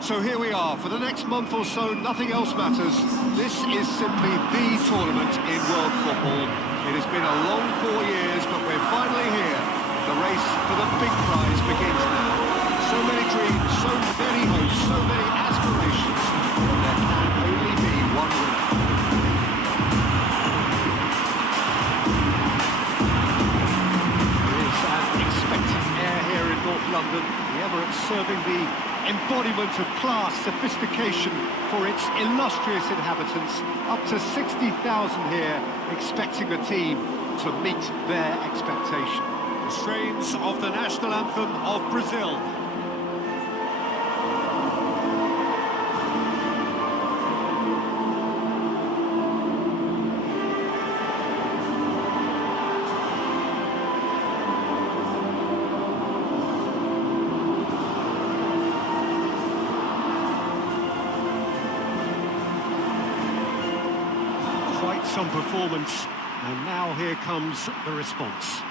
So here we are. For the next month or so, nothing else matters. This is simply the tournament in world football. It has been a long 4 years, but we're finally here. The race for the big prize begins now. So many dreams, so many hopes, so many aspirations. There can only be one winner. There is an expectant air here in North London. The Emirates serving the embodiment of class, sophistication for its illustrious inhabitants. Up to 60,000 here, expecting the team to meet their expectation. The strains of the national anthem of Brazil. Quite some performance, and now here comes the response.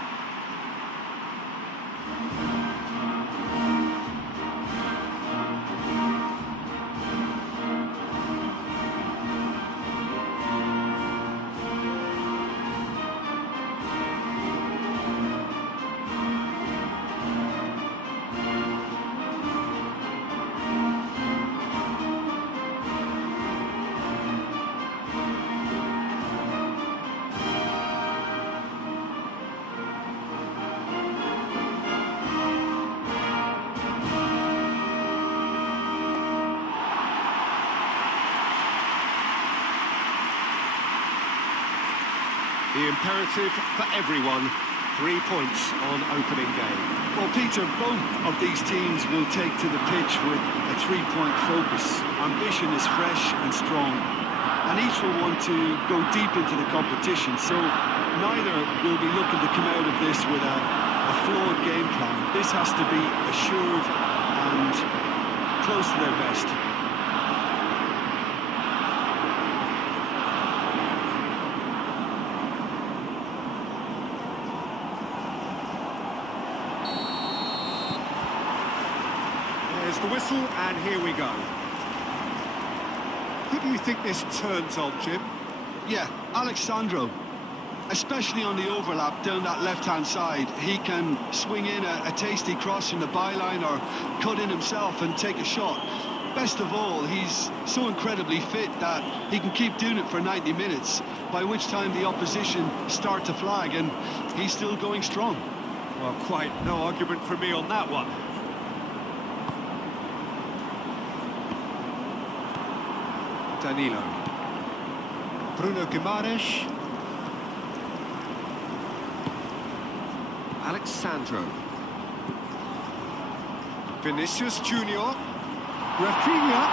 The imperative for everyone, 3 points on opening game. Well, Peter, both of these teams will take to the pitch with a 3-point focus. Ambition is fresh and strong, and each will want to go deep into the competition, so neither will be looking to come out of this with a flawed game plan. This has to be assured and close to their best. There's the whistle, and here we go. Who do you think this turns on, Jim? Yeah, Alexandro. Especially on the overlap down that left-hand side. He can swing in a tasty cross from the byline or cut in himself and take a shot. Best of all, he's so incredibly fit that he can keep doing it for 90 minutes, by which time the opposition start to flag, and he's still going strong. Well, quite no argument from me on that one. Danilo. Bruno Guimaraes. Alexandro. Vinicius Junior. Rafinha.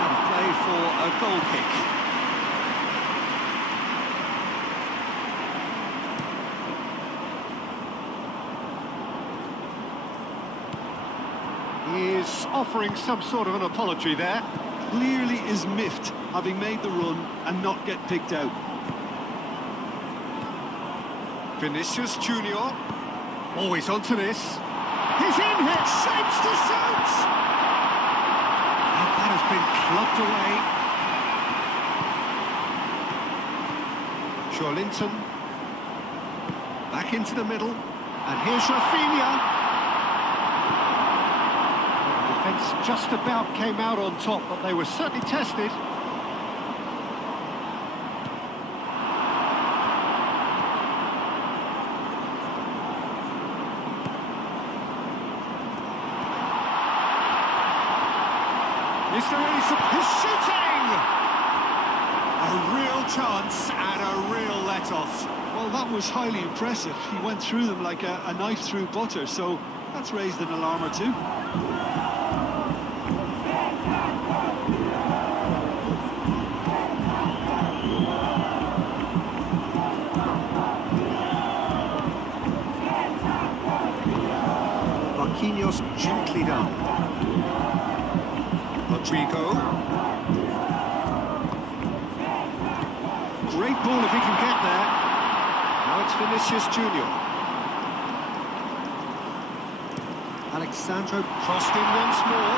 And play for a goal kick. He is offering some sort of an apology there. Clearly is miffed, having made the run and not get picked out. Vinicius Junior. Always onto this. He's in here, shapes to shoot! And that has been clubbed away. Joelinton. Back into the middle. And here's Rafinha. Defence just about came out on top, but they were certainly tested. Is there any he's shooting! A real chance and a real let-off. Well, that was highly impressive. He went through them like a knife through butter, so that's raised an alarm or two. Marquinhos gently down. Rodrigo. Great ball if he can get there. Now it's Vinicius Junior. Alexandro crossed in once more.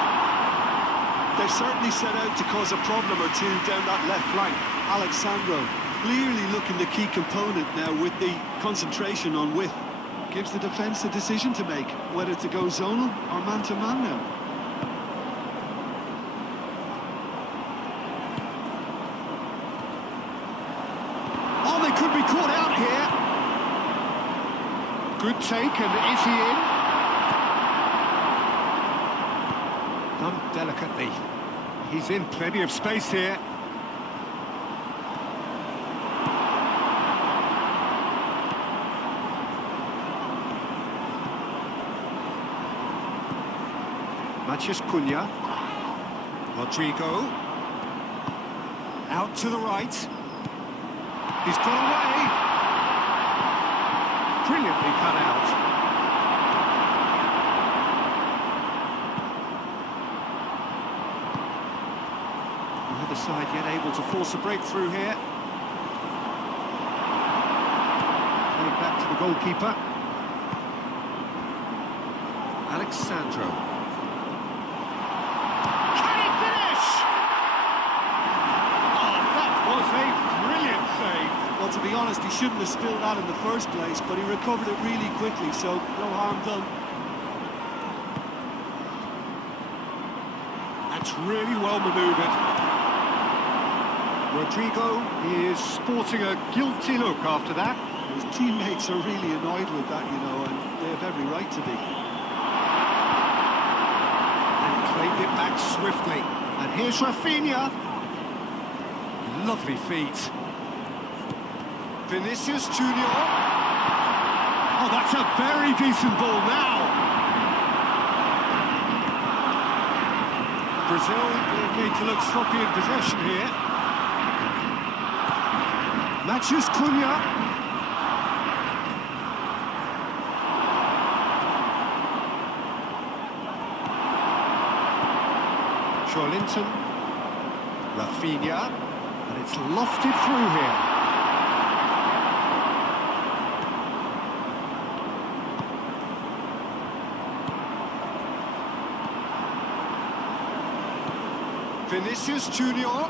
They've certainly set out to cause a problem or two down that left flank. Alexandro clearly looking the key component now with the concentration on width. Gives the defence a decision to make, whether to go zonal or man-to-man now. Oh, they could be caught out here. Good take, and is he in? Done delicately. He's in plenty of space here. Matheus Cunha. Rodrigo. Out to the right. He's got away. Brilliantly cut out. Neither side yet able to force a breakthrough here. Played back to the goalkeeper. Alexandro. Can he finish? Oh, that was a brilliant save. Well, to be honest, he shouldn't have spilled that in the first place, but he recovered it really quickly, so no harm done. That's really well manoeuvred. Rodrigo is sporting a guilty look after that. His teammates are really annoyed with that, you know, and they have every right to be. And claimed it back swiftly. And here's Rafinha. Lovely feet. Vinicius Junior. Oh, that's a very decent ball now. Brazil are going to look sloppy in possession here. Matheus Cunha. Joelinton. Rafinha. And it's lofted through here. Vinicius Junior.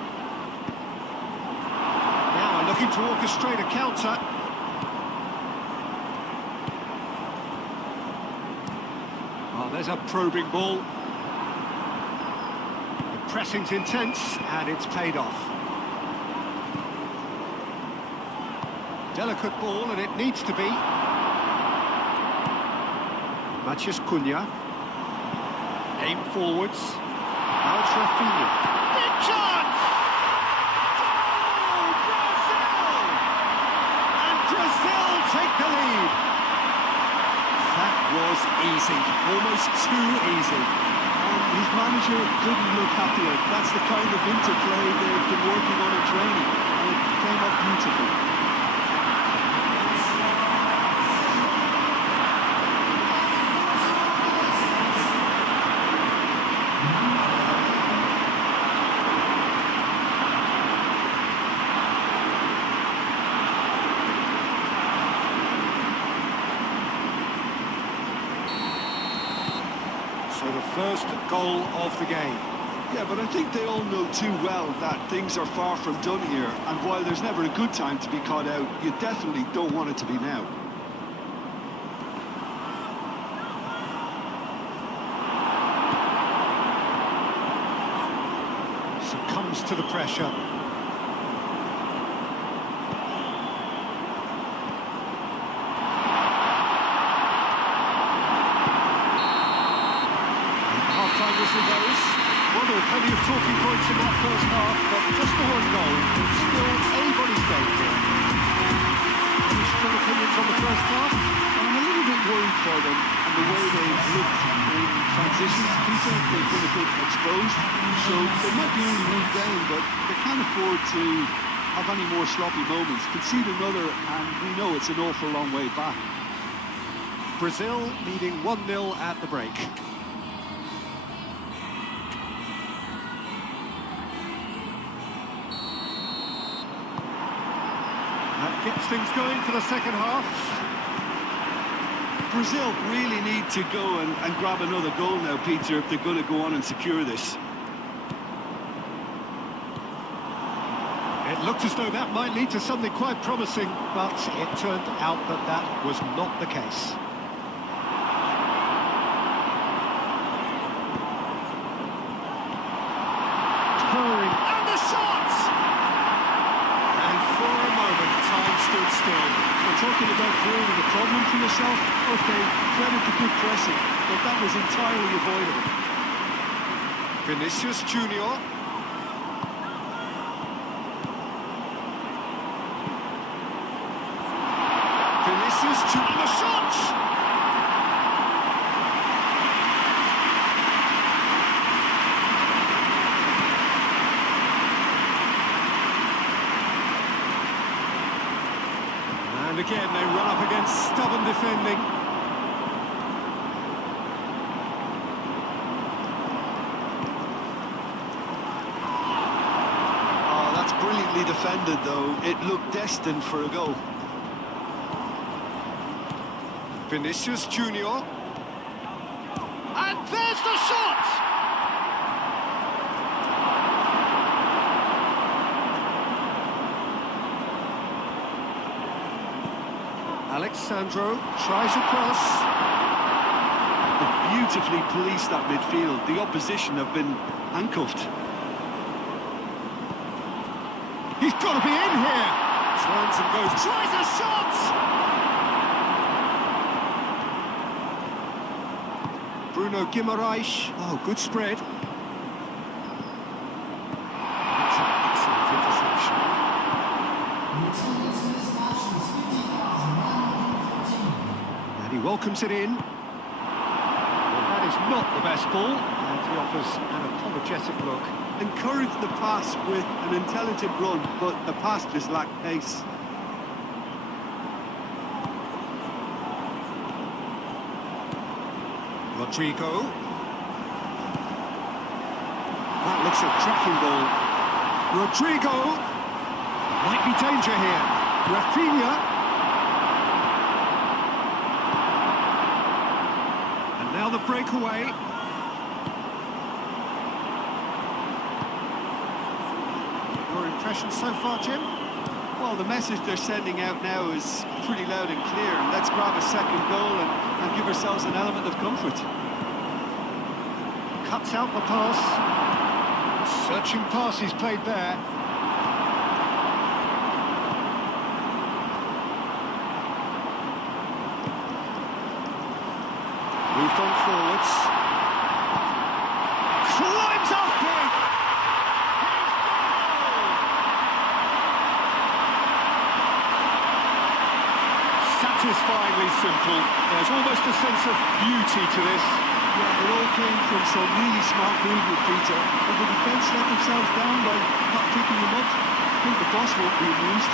Now looking to orchestrate a counter. Oh, there's a probing ball. The pressing's intense, and it's paid off. Delicate ball, and it needs to be. Matheus Cunha. Aim forwards. Now it's Rafinha. Big chance! Oh, Brazil! And Brazil take the lead. That was easy, almost too easy. And his manager couldn't look happier. That's the kind of interplay they've been working on in training, and it came up beautifully. So the first goal of the game. Yeah, but I think they all know too well that things are far from done here, and while there's never a good time to be caught out, you definitely don't want it to be now. Succumbs to the pressure. Half-time whistle goes. Well, there were plenty of talking points in that first half, but just the one goal. It's still anybody's game here. Any strong opinions on the first half? I'm a little bit worried for them and the way they've looked in transitions. Peter, they've been a bit exposed, so they might be only moved down, but they can't afford to have any more sloppy moments. Concede another, and we know it's an awful long way back. Brazil leading 1-0 at the break. That gets things going for the second half. Brazil really need to go and grab another goal now, Peter, if they're going to go on and secure this. It looked as though that might lead to something quite promising, but it turned out that that was not the case. Purring, and the shot! And for a moment, time stood still. We're talking about creating a problem for yourself. Okay, credit to good pressing, but that was entirely avoidable. Vinicius Junior. Vinicius Junior, the shot! And again, they run up against stubborn defending. Oh, that's brilliantly defended, though. It looked destined for a goal. Vinicius Junior. And there's the shot! Alexandro tries a cross. Beautifully policed that midfield. The opposition have been handcuffed. He's got to be in here! Turns and goes, tries a shot! Bruno Guimaraes. Oh, good spread. That's an excellent interception. And he welcomes it in. Well, that is not the best ball. And he offers an apologetic look. Encouraged the pass with an intelligent run, but the pass just lacked pace. Rodrigo. That looks a cracking ball. Rodrigo. Might be danger here. Rafinha. And now the breakaway. Your impression so far, Jim? Well, the message they're sending out now is pretty loud and clear. Let's grab a second goal and give ourselves an element of comfort. Cuts out the pass. Searching pass he's played there. Moved on forwards. Climbs up big! Satisfyingly simple. There's almost a sense of beauty to this. Yeah, it all came from some really smart movement, Peter. But the defence let themselves down by not picking them up. I think the boss won't be amused.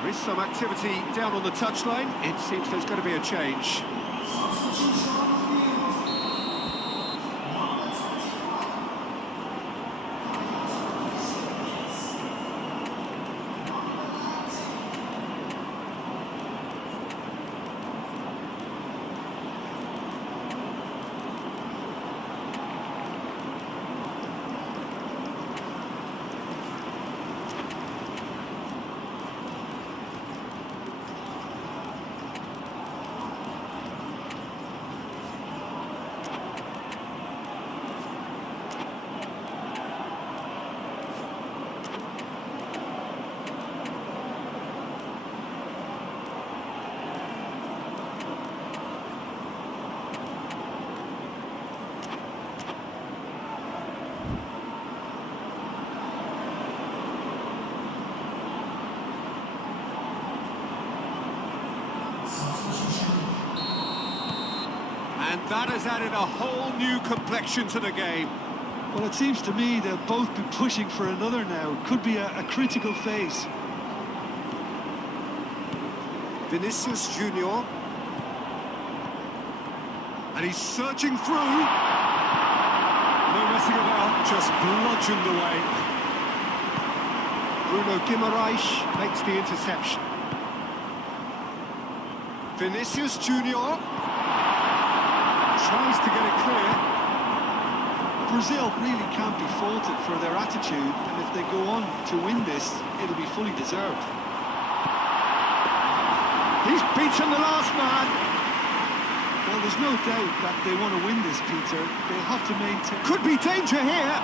There is some activity down on the touchline. It seems there's going to be a change. That has added a whole new complexion to the game. Well, it seems to me they'll both be pushing for another now. Could be a critical phase. Vinicius Junior. And he's searching through. No messing about, just bludgeoned away. Bruno Guimaraes makes the interception. Vinicius Junior tries to get it clear. Brazil really can't be faulted for their attitude, and if they go on to win this, it'll be fully deserved. He's beaten the last man. Well, there's no doubt that they want to win this, Peter. They'll have to maintain... Could be danger here.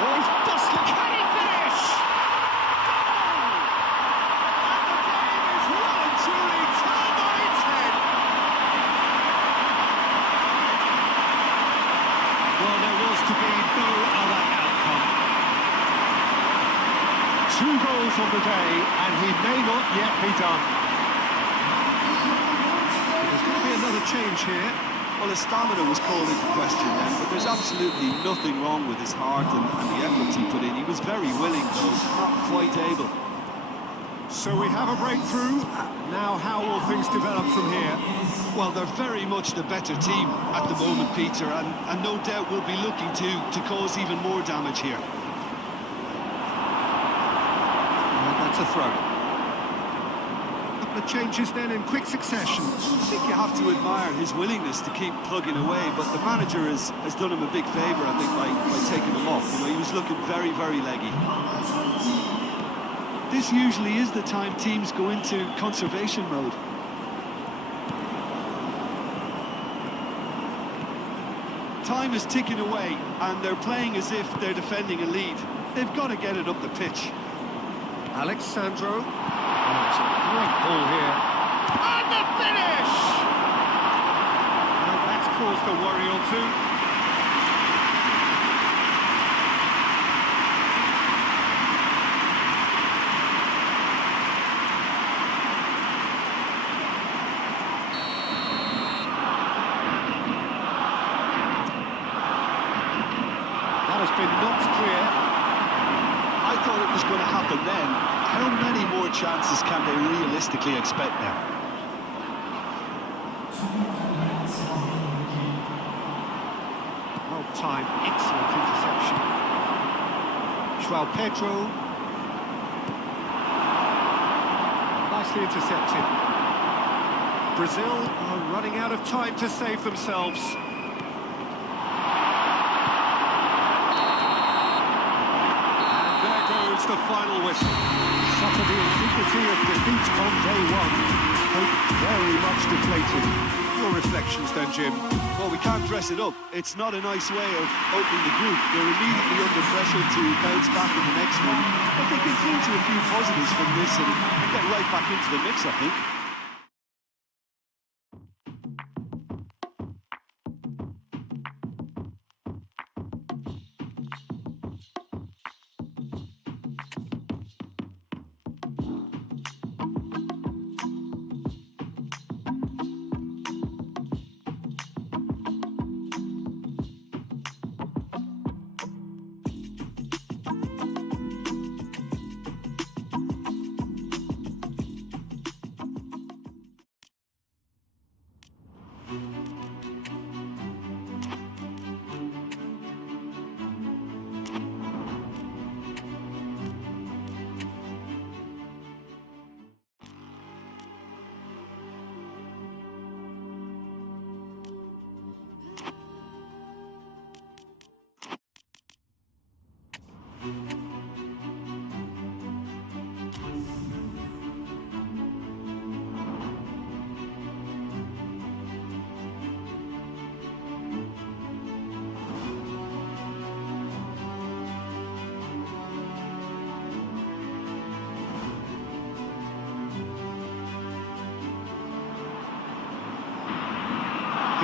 Oh, he's bustling. Can he finish? Goal! And the game is well and truly turned on its head. Well, there was to be no other outcome. 2 goals on the day, and he may not yet be done. There's going to be another change here. Well, his stamina was called into question then, but there's absolutely nothing wrong with his heart and the efforts he put in. He was very willing, though not quite able. So we have a breakthrough. Now how will things develop from here? Well, they're very much the better team at the moment, Peter, and no doubt will be looking to cause even more damage here. And that's a throw. The changes then in quick succession. I think you have to admire his willingness to keep plugging away, but the manager has done him a big favour, I think, by taking him off. You know, he was looking very, very leggy. This usually is the time teams go into conservation mode. Time is ticking away, and they're playing as if they're defending a lead. They've got to get it up the pitch. Alex Sandro. Oh, it's a great ball here. And the finish! Well, that's caused a worry or two. That has been knocked clear. I thought it was going to happen then. How many more chances can they realistically expect now? Well timed, excellent interception. João Pedro. Nicely intercepted. Brazil are running out of time to save themselves. And there goes the final whistle. Suffer the indignity of defeat on day one. Hope very much deflated. Your reflections then, Jim? Well, we can't dress it up. It's not a nice way of opening the group. They're immediately under pressure to bounce back in the next one. But they can cling to a few positives from this and get right back into the mix, I think.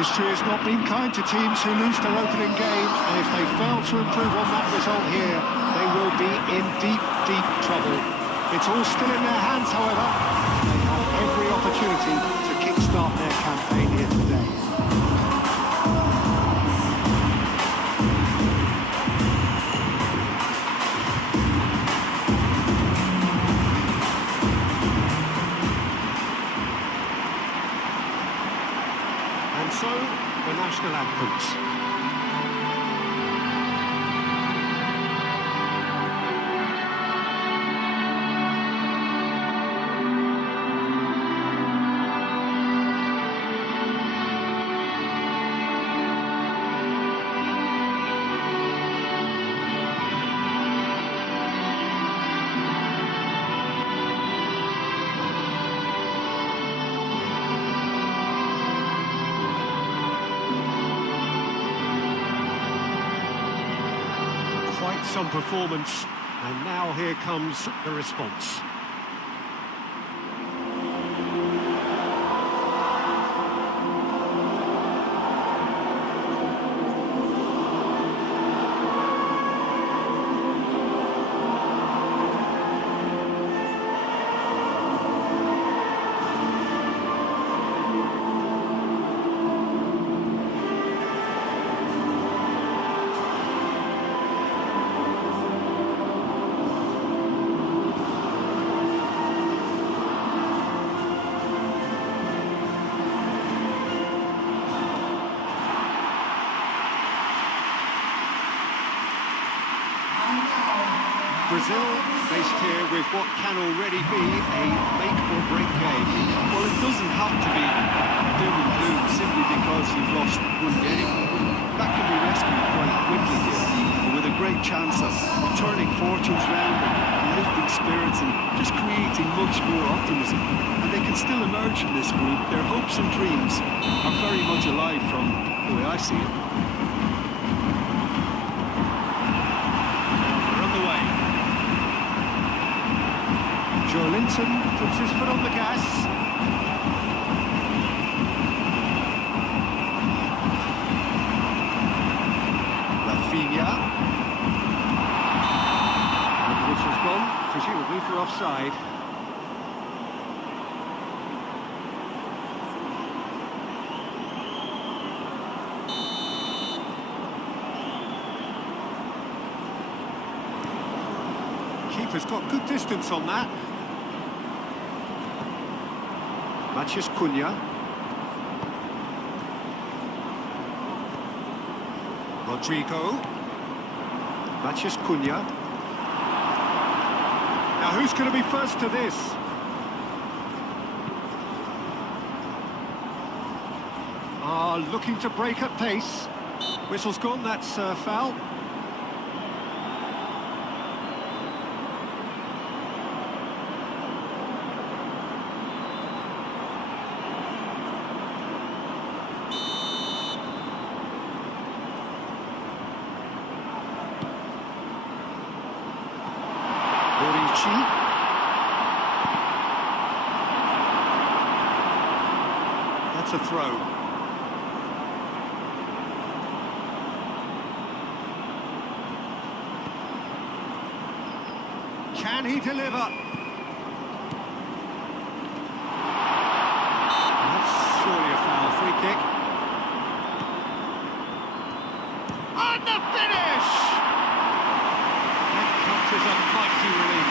History has not been kind to teams who lose their opening game, and if they fail to improve on that result here, they will be in deep, deep trouble. It's all still in their hands, however. They have every opportunity to kickstart their campaign here today. seconds. Quite some performance, and now here comes the response. Brazil faced here with what can already be a make-or-break game. Well, it doesn't have to be doom and gloom simply because you've lost one game. That can be rescued quite quickly here, with a great chance of turning fortunes round and lifting spirits and just creating much more optimism. And they can still emerge from this group. Their hopes and dreams are very much alive from the way I see it. Joe Linton puts his foot on the gas. Rafinha. And the whistle's gone, presumably for offside. Keeper's got good distance on that. Matheus Cunha. Rodrigo. Matheus Cunha. Now who's going to be first to this? Looking to break at pace. Whistle's gone, that's foul. That's a throw. Can he deliver? That's surely a foul. Free kick. And the finish! That comes as a mighty relief.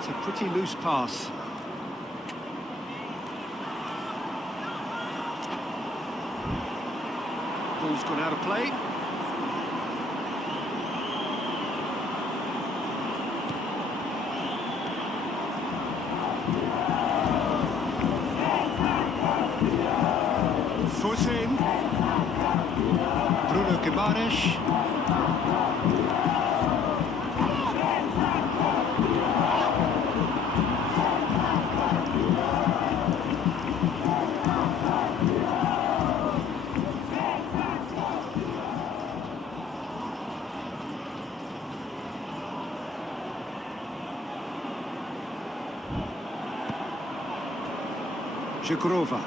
A pretty loose pass. Ball's gone out of play. Foot in. Bruno Guimaraes. Żegrowa.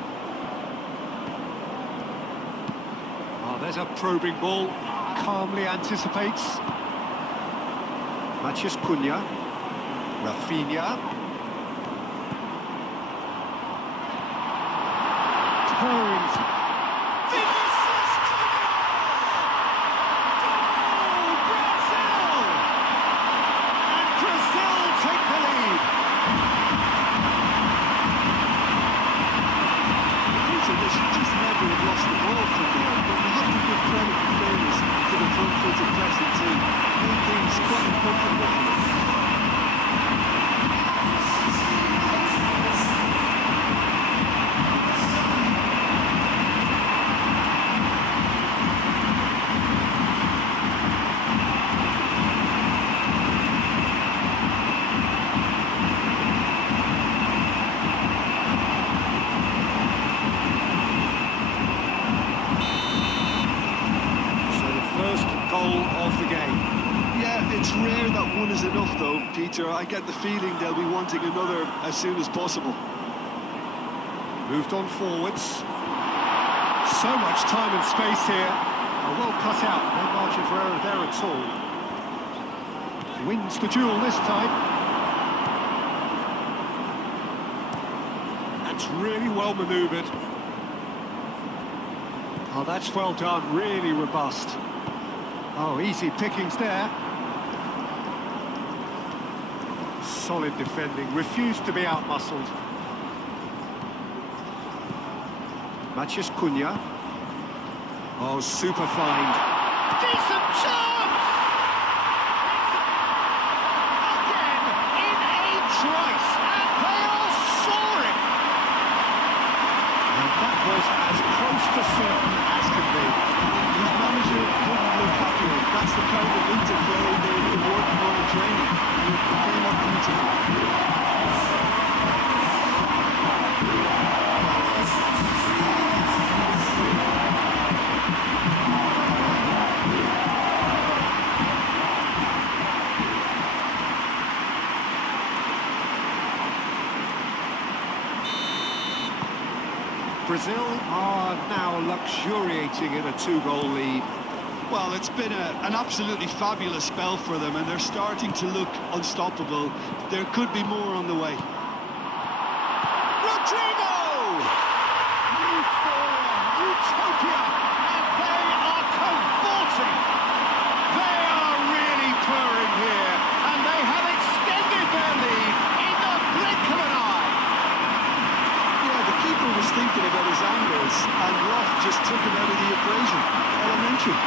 There's a probing ball. Calmly anticipates. Matheus Cunha. Rafinha. turns. Vinicius Junior! Goal, Brazil! And Brazil take the lead. Peter, they should just never have lost the ball from there, but we have to give credit and fairness to the front-footed pressing team. Made things quite uncomfortable for them. Goal of the game. Yeah, it's rare that one is enough though, Peter. I get the feeling they'll be wanting another as soon as possible. Moved on forwards. So much time and space here. Well cut out, no margin for error there at all. Wins the duel this time. That's really well manoeuvred. Oh, that's well done, really robust. Oh, easy pickings there. Solid defending, refused to be outmuscled. Matheus Cunha. Oh, super find. Decent chance! Again, in a trice, and they are soaring! And that was as close to certain as can be. His manager couldn't look happier. That's the kind of interplay they've been working on in training. And it came up beautifully. Brazil are now luxuriating in a two-goal lead. Well, it's been an absolutely fabulous spell for them, and they're starting to look unstoppable. There could be more on the way. Rodrigo! Euphoria, utopia, and they are cavorting. They are really purring here, and they have extended their lead in the blink of an eye. Yeah, the keeper was thinking about his angles, and Loft just took him out of the equation. Elementary.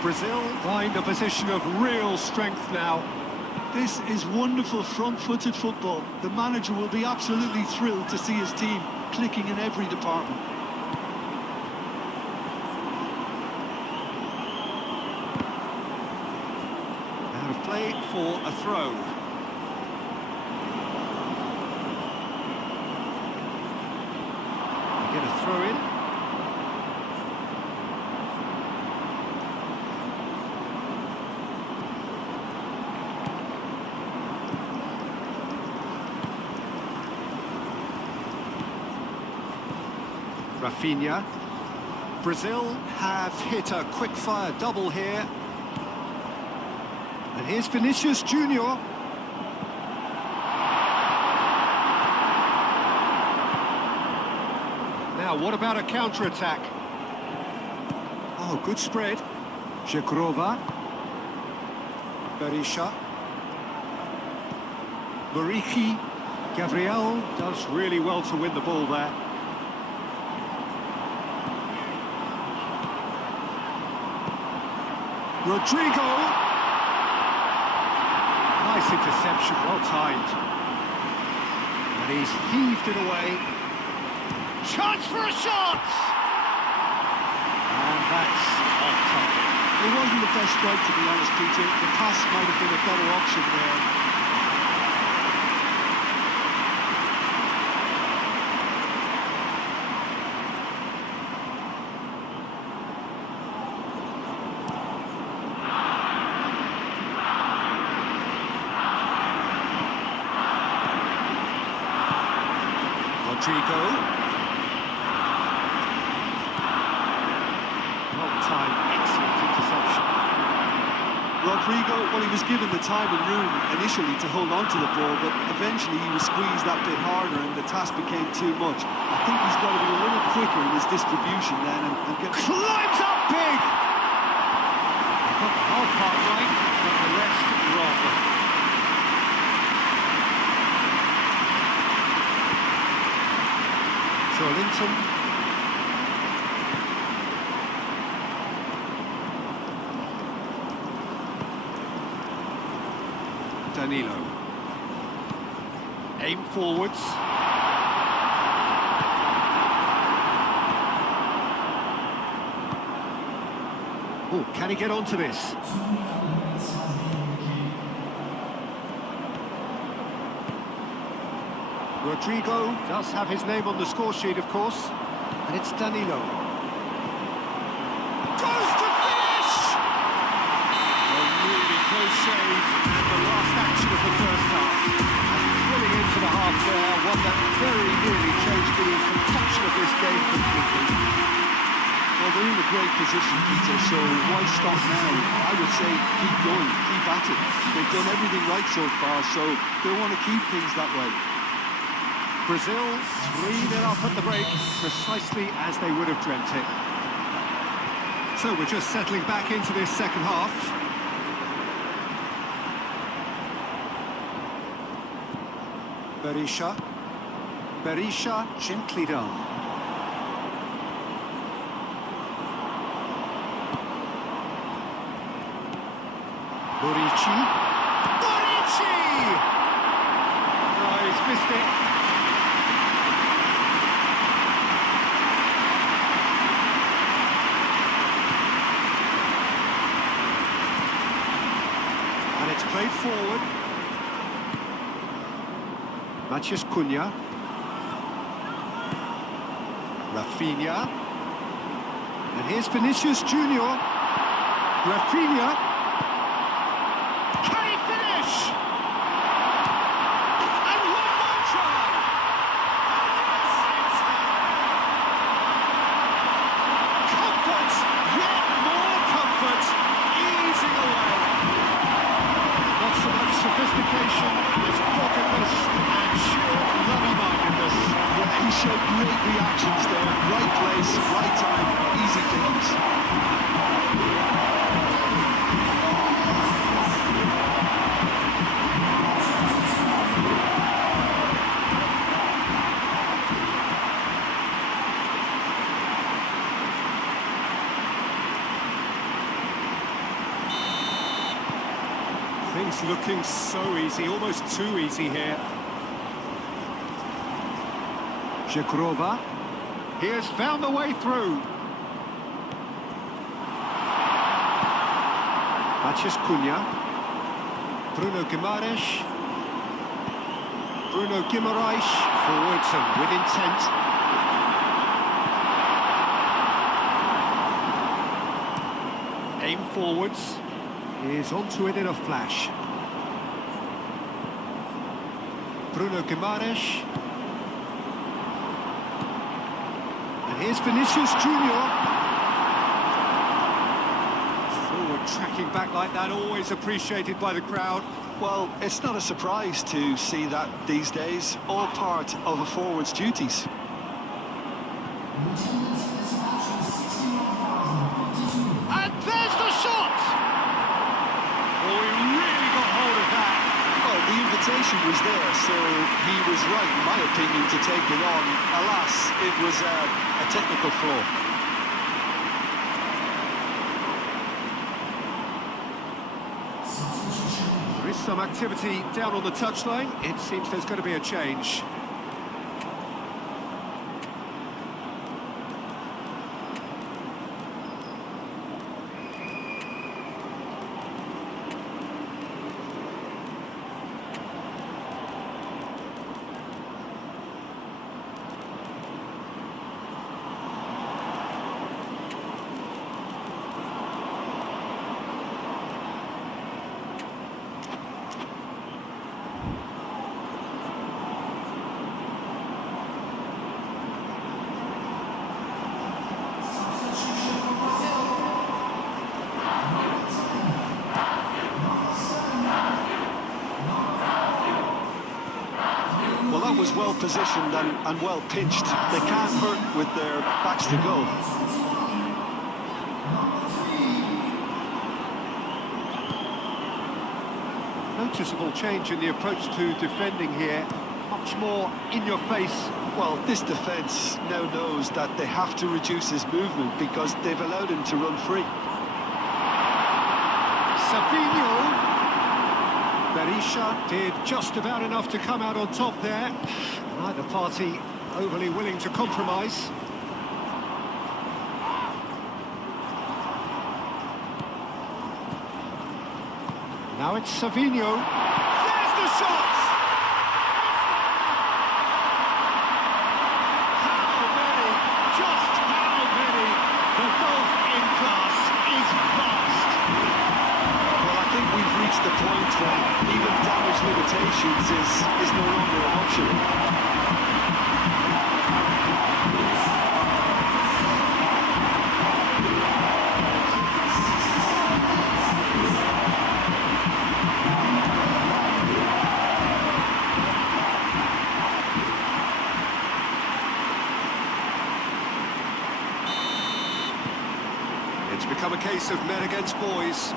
Brazil find a position of real strength now. This is wonderful front-footed football. The manager will be absolutely thrilled to see his team clicking in every department. Out of play for a throw. They get a throw in. Rafinha. Brazil have hit a quick-fire double here. And here's Vinicius Junior. Now, what about a counter-attack? Oh, good spread. Żegrova. Berisha. Muriqi. Gabriel does really well to win the ball there. Rodrigo. Nice interception, well timed. And he's heaved it away. Chance for a shot! And that's off target. It wasn't the best strike, to be honest, Peter. The pass might have been a better option there. Rodrigo. Well-timed, excellent interception. Rodrigo, well, he was given the time and room initially to hold on to the ball, but eventually he was squeezed that bit harder and the task became too much. I think he's got to be a little quicker in his distribution then and get... Climbs up big! Got the whole part right, but the rest wrong. Joelinton. Danilo. Aim forwards. Oh, can he get onto this? Rodrigo does have his name on the score sheet, of course, and it's Danilo. Goes to finish! A really close save, and the last action of the first half. And thrilling into the half there, one that very nearly changed the complexion of this game completely. Well, they're in a great position, Peter, so why stop now? I would say keep going, keep at it. They've done everything right so far, so they want to keep things that way. Brazil 3-0 up at the break, precisely as they would have dreamt it. So we're just settling back into this second half. Berisha gently done. Burici! Oh, he's missed it. And it's played forward. Matheus Cunha. Rafinha. And here's Vinicius Junior. Rafinha. Sophistication, his pocketness and sheer lovey-mindedness. Yeah, he showed great reactions there. Right place, right time, easy pickings. Things looking so easy, almost too easy here. Zegrova. He has found the way through. Matheus Cunha. Bruno Guimaraes. Bruno Guimaraes forwards and with intent. Aim forwards. Is onto it in a flash. Bruno Guimaraes. And here's Vinicius Junior. Forward tracking back like that, always appreciated by the crowd. Well, it's not a surprise to see that these days, all part of a forward's duties. And there's the shot! Oh, he really got hold of that. Well, the invitation was there, so he was right, in my opinion, to take it on. Alas, it was a technical flaw. There is some activity down on the touchline. It seems there's going to be a change. was well positioned and well pitched. They can't hurt with their backs to goal. Noticeable change in the approach to defending here. Much more in your face. Well, this defence now knows that they have to reduce his movement because they've allowed him to run free. Savinho. Berisha did just about enough to come out on top there. Neither party overly willing to compromise. Now it's Savinho. There's the shot! How many? Just how many? The golf in class is vast. Well, I think we've reached the point when even damage limitations is no longer an option. It's become a case of men against boys.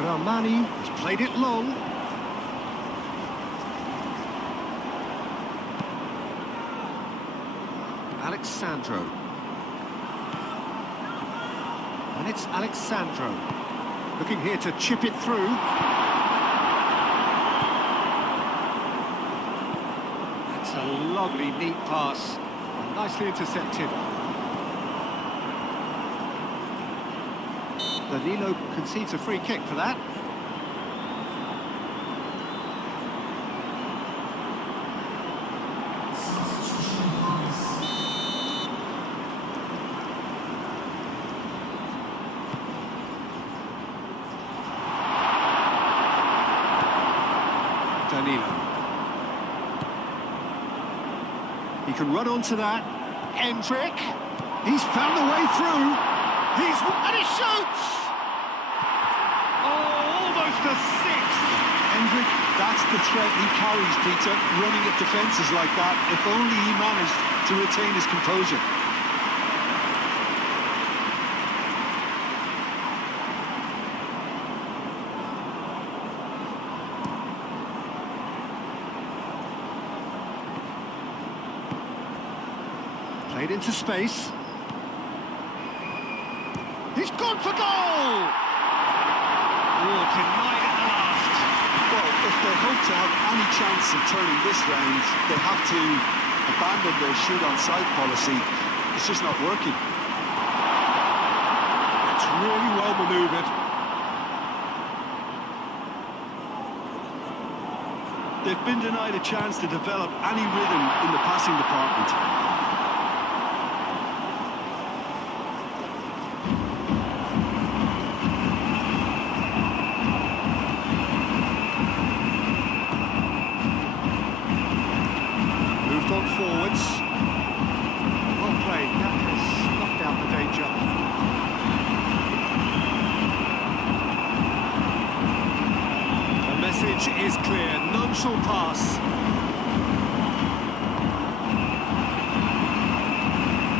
Ramani has played it long. Alexandro. And it's Alexandro. Looking here to chip it through. That's a lovely, neat pass. And nicely intercepted. Danilo concedes a free kick for that. Danilo. He can run onto that. Endrick. He's found a way through. And he shoots! A sixth. Hendrick, that's the threat he carries, Peter, running at defences like that. If only he managed to retain his composure. Played into space. He's gone for goal! Oh, denied at the last. Well, if they hope to have any chance of turning this round, they have to abandon their shoot-on-sight policy. It's just not working. It's really well manoeuvred. They've been denied a chance to develop any rhythm in the passing department. Forwards. Well played, that has snuffed out the danger. The message is clear, none shall pass.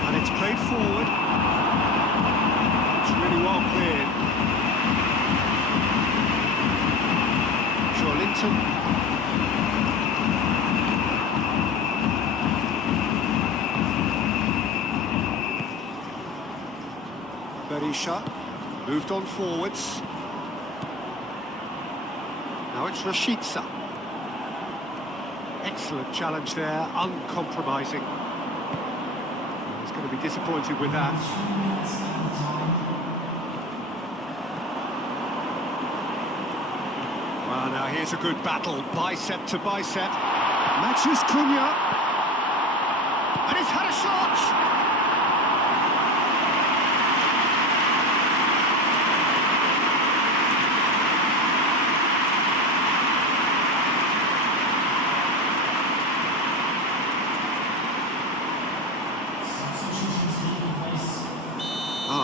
And it's played forward. It's really well cleared. Joelinton. Berisha moved on forwards. Now it's Rashica. Excellent challenge there, uncompromising. He's going to be disappointed with that. Well, now here's a good battle, bicep to bicep. Matheus Cunha. And he's had a shot!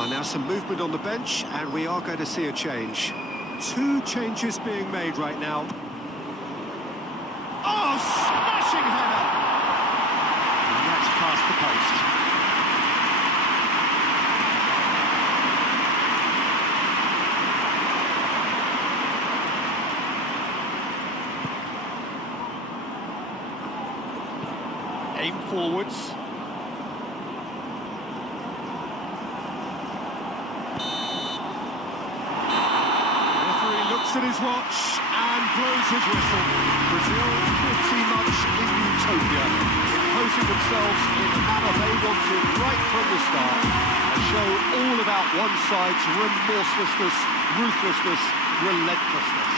Now some movement on the bench, and we are going to see a change. Two changes being made right now. Oh, smash! aim forwards. Referee looks at his watch and blows his whistle. Brazil pretty much in utopia, imposing themselves in the manner they wanted right from the start. A show all about one side's remorselessness, ruthlessness, relentlessness.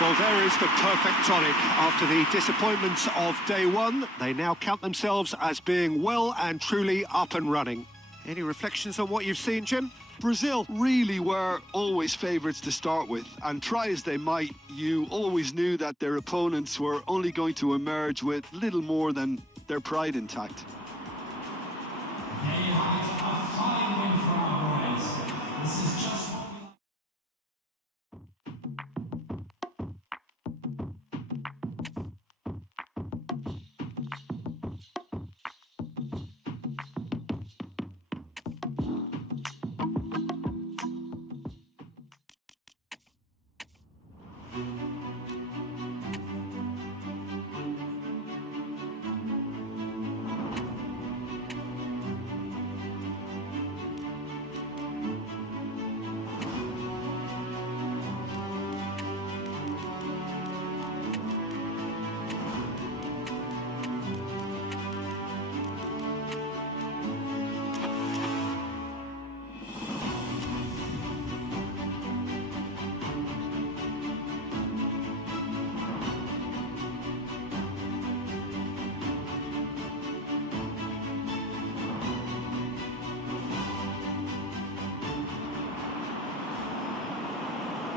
Well, there is the perfect tonic. After the disappointments of day one, they now count themselves as being well and truly up and running. Any reflections on what you've seen, Jim? Brazil really were always favourites to start with, and try as they might, you always knew that their opponents were only going to emerge with little more than their pride intact.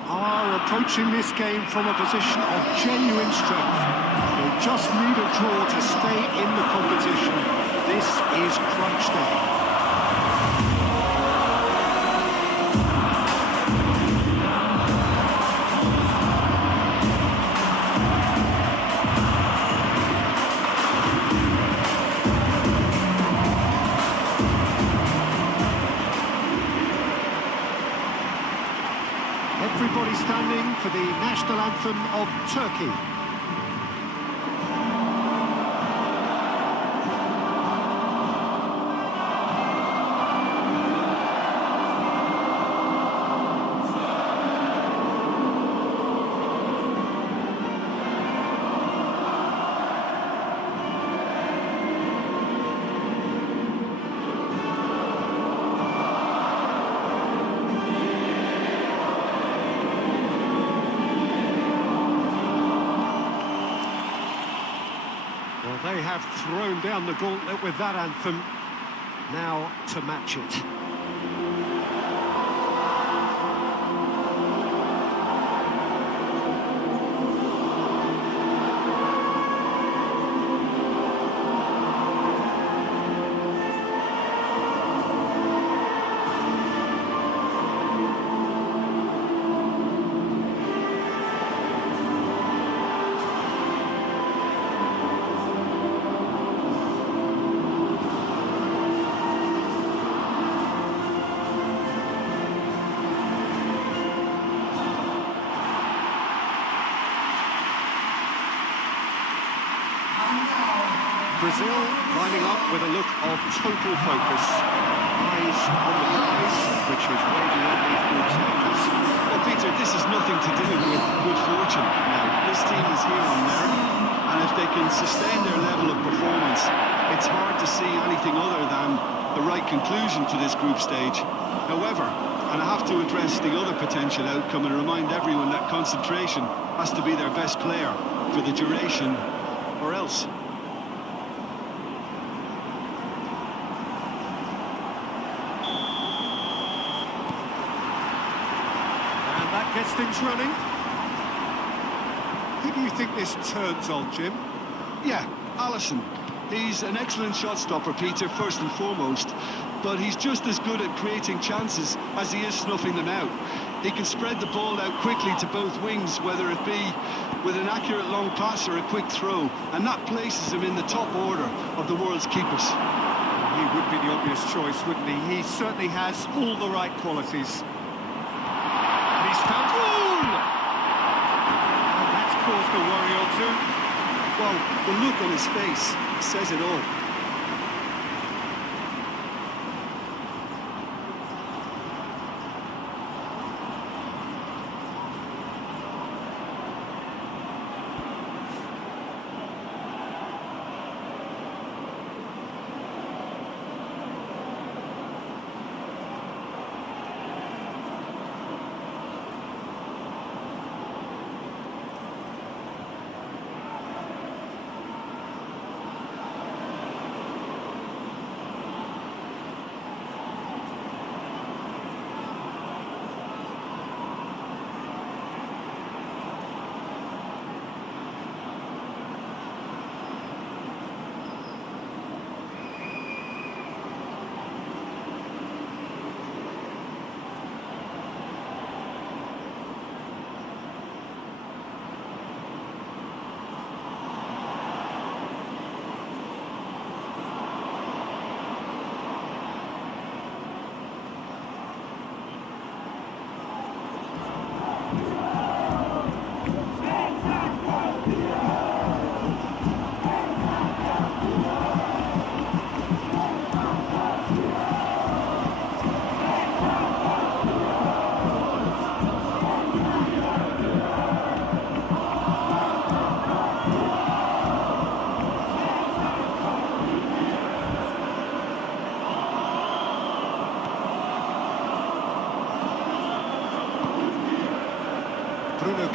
Are approaching this game from a position of genuine strength. They just need a draw to stay in the competition. This is crunch day. Everybody standing for the national anthem of Turkey. Well, they have thrown down the gauntlet with that anthem. Now to match it. Brazil lining up with a look of total focus. Eyes on the prize, which is way beyond these group stages. Well, Peter, this is nothing to do with good fortune now. This team is here on merit, and if they can sustain their level of performance, it's hard to see anything other than the right conclusion to this group stage. However, and I have to address the other potential outcome and remind everyone that concentration has to be their best player for the duration, or else. That gets things running. Who do you think this turns on, Jim? Yeah, Alisson. He's an excellent shot stopper, Peter, first and foremost, but he's just as good at creating chances as he is snuffing them out. He can spread the ball out quickly to both wings, whether it be with an accurate long pass or a quick throw, and that places him in the top order of the world's keepers. He would be the obvious choice, wouldn't he? He certainly has all the right qualities. And he's found goal! And that's caused a worry or two. Well, the look on his face says it all.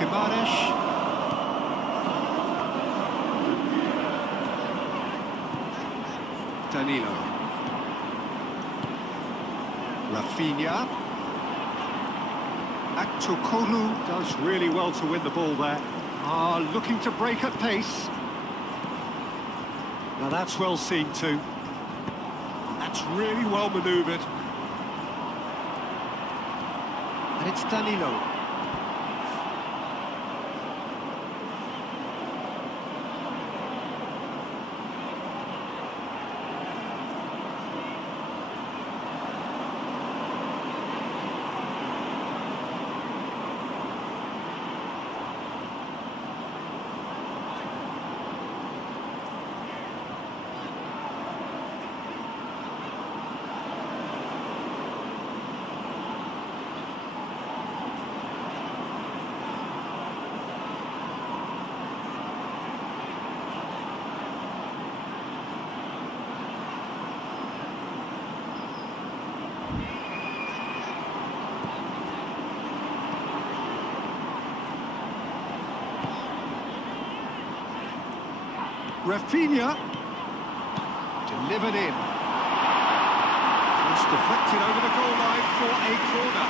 Guimaraes. Danilo. Rafinha. Aktokolu does really well to win the ball there. Looking to break at pace. Now that's well seen too. That's really well manoeuvred. And it's Danilo. Rafinha, delivered in. Just deflected over the goal line for a corner.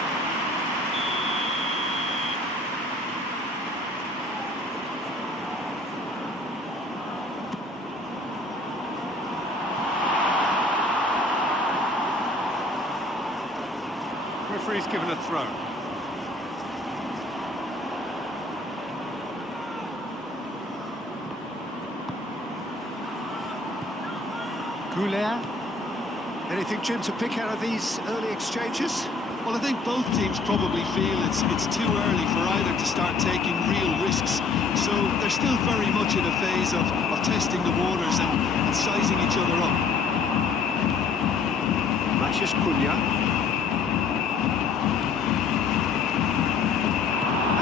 Referee's given a throw. Goulet. Anything, Jim, to pick out of these early exchanges? Well, I think both teams probably feel it's too early for either to start taking real risks. So they're still very much in a phase of testing the waters and sizing each other up. Matheus Cunha.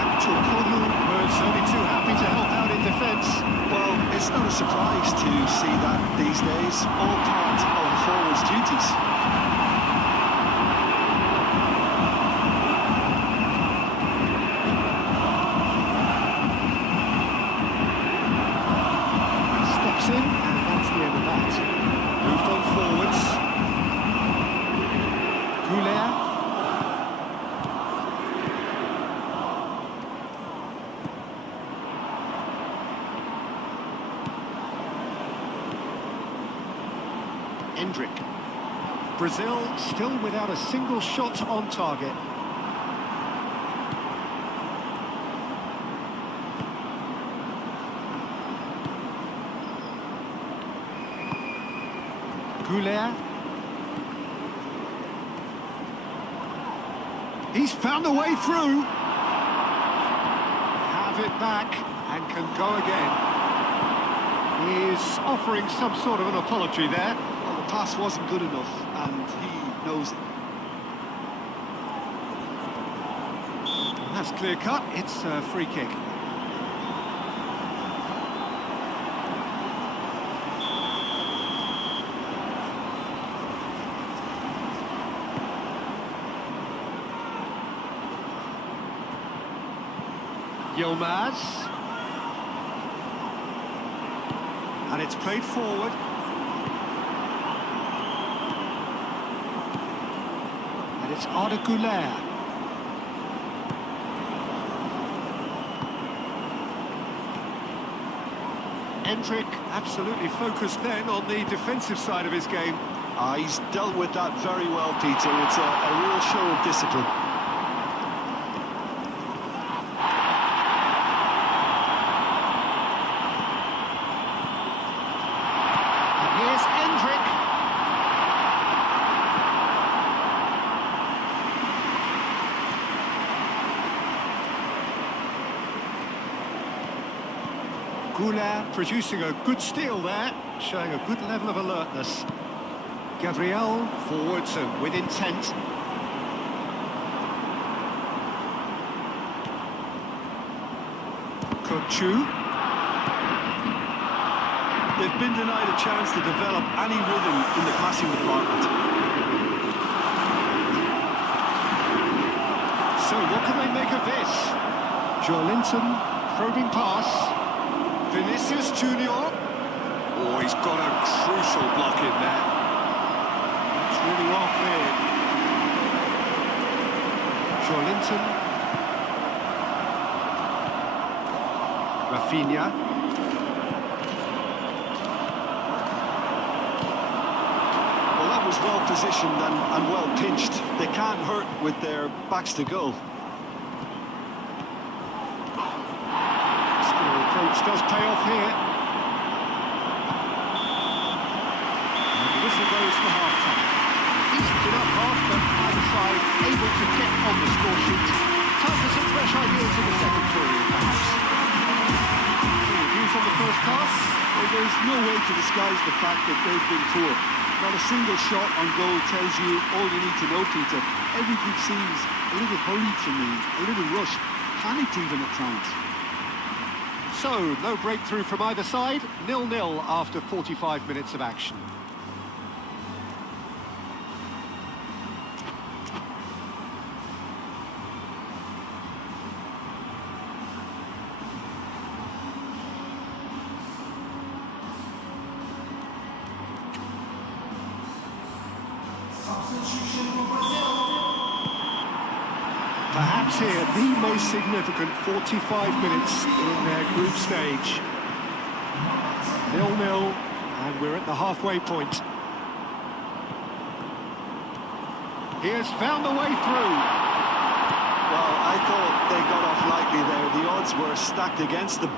Aktokolu was only too happy to help out in defence. Well, it's not a surprise to see that these days, all part of a forward's duties. Steps in, and that's the end of that. Moved on forwards. Goulet. Endrick. Brazil still without a single shot on target. Goulet. He's found a way through. Have it back and can go again. He is offering some sort of an apology there. The pass wasn't good enough, and he knows it. That's clear cut. It's a free kick. Yilmaz. And it's played forward. And it's Arda Güler. Endrick absolutely focused then on the defensive side of his game. He's dealt with that very well, Peter. It's a real show of discipline. And here's Endrick. Goulet producing a good steal there, showing a good level of alertness. Gabriel forwards and with intent. Kochu. They've been denied a chance to develop any rhythm in the passing department. So what can they make of this? Joelinton, probing pass. Vinicius Junior. Oh, he's got a crucial block in there. That's really well cleared. Joelinton. Rafinha. Well, that was well positioned and well pinched. They can't hurt with their backs to goal. Skill approach does pay off here. And the whistle goes for half-time. Decent enough half, but either side able to get on the score sheet. Time for some fresh ideas in the second period, perhaps. Any views on the first half? Well, there's no way to disguise the fact that they've been poor. Not a single shot on goal tells you all you need to know, Peter. Everything seems a little hurried to me, a little rushed, panicked even at times. So, no breakthrough from either side. 0-0 after 45 minutes of action. Perhaps here the most significant 45 minutes in their group stage. 0-0, and we're at the halfway point. He has found the way through. Well, I thought they got off lightly there. The odds were stacked against them.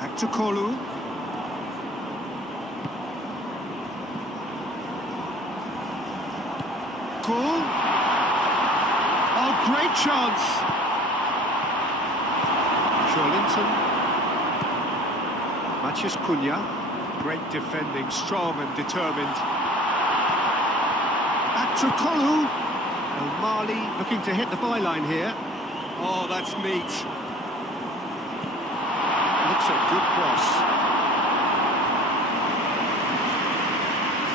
Back to Kolu. Cool. Oh, great chance! Joelinton. Matheus Cunha. Great defending, strong and determined. Back to Kolu. O'Malley looking to hit the byline here. Oh, that's neat. Looks a good cross.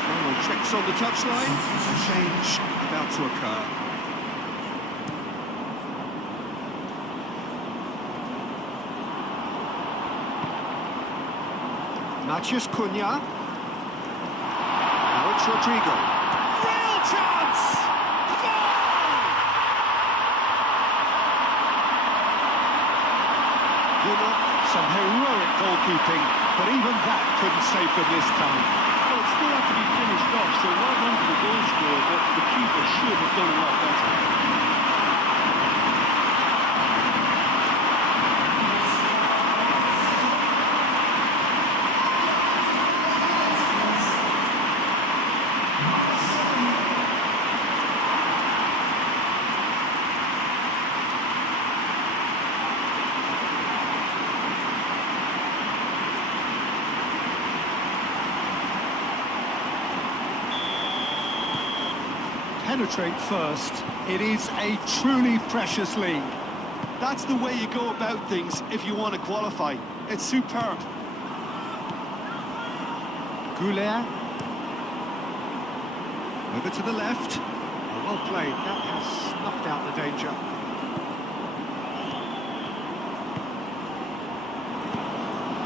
Final checks on the touchline. A change about to occur. Matheus Cunha. Now it's Rodrigo. Real chance! Goal! Gunnar, some heroic goalkeeping, but even that couldn't save them this time. Well, it still had to be finished off, so well done for the goal scorer, but the keeper should have done a lot better. Penetrate first. It is a truly precious lead. That's the way you go about things if you want to qualify. It's superb. Goulet. Over to the left. Well played. That has snuffed out the danger.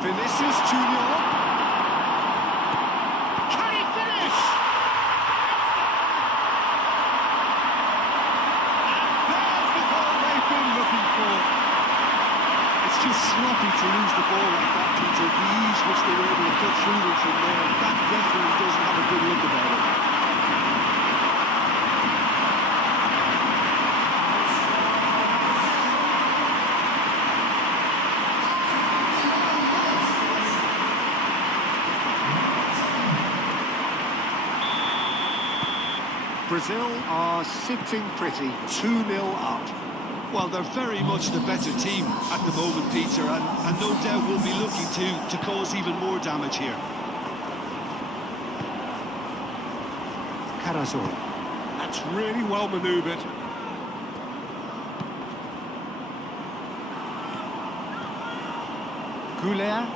Vinicius Junior. Can he finish? And there's the goal they've been looking for. It's just sloppy to lose the ball like that, Peter. The ease which they were able to cut through them from there, that definitely doesn't have a good look about it. Brazil are sitting pretty, 2-0 up. Well, they're very much the better team at the moment, Peter, and no doubt will be looking to cause even more damage here. Carrazor. That's really well manoeuvred. Goulet.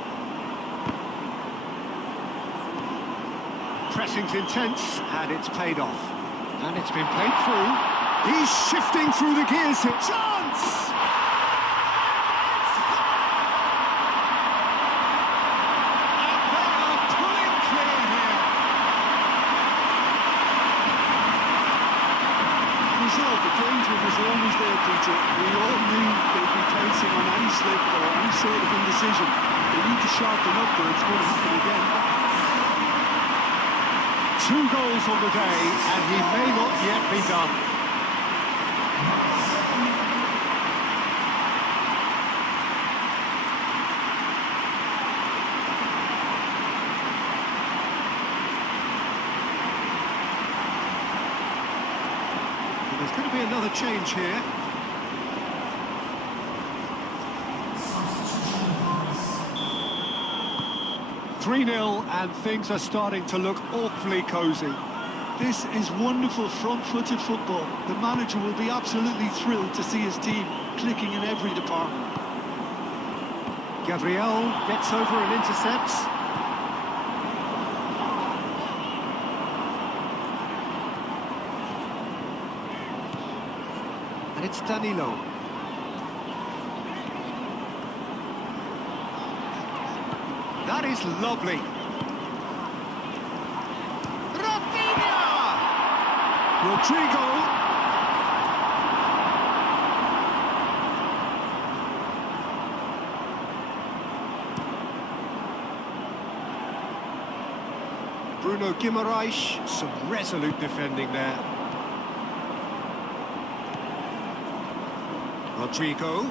Pressing's intense, and it's paid off. And it's been played through. He's shifting through the gears here. Chance! chance! And they are pulling clear here. Brazil, the danger was always there, Peter. We all knew they'd be pouncing on any slip or any sort of indecision. They need to sharpen up or it's going to happen again. 2 goals on the day, and he may not yet be done. There's going to be another change here. "3-0, and things are starting to look awfully cosy. This is wonderful front-footed football. The manager will be absolutely thrilled to see his team clicking in every department. Gabriel gets over and intercepts. And it's Danilo. That is lovely. Rafinha! Rodrigo. Bruno Guimaraes, some resolute defending there. Rodrigo.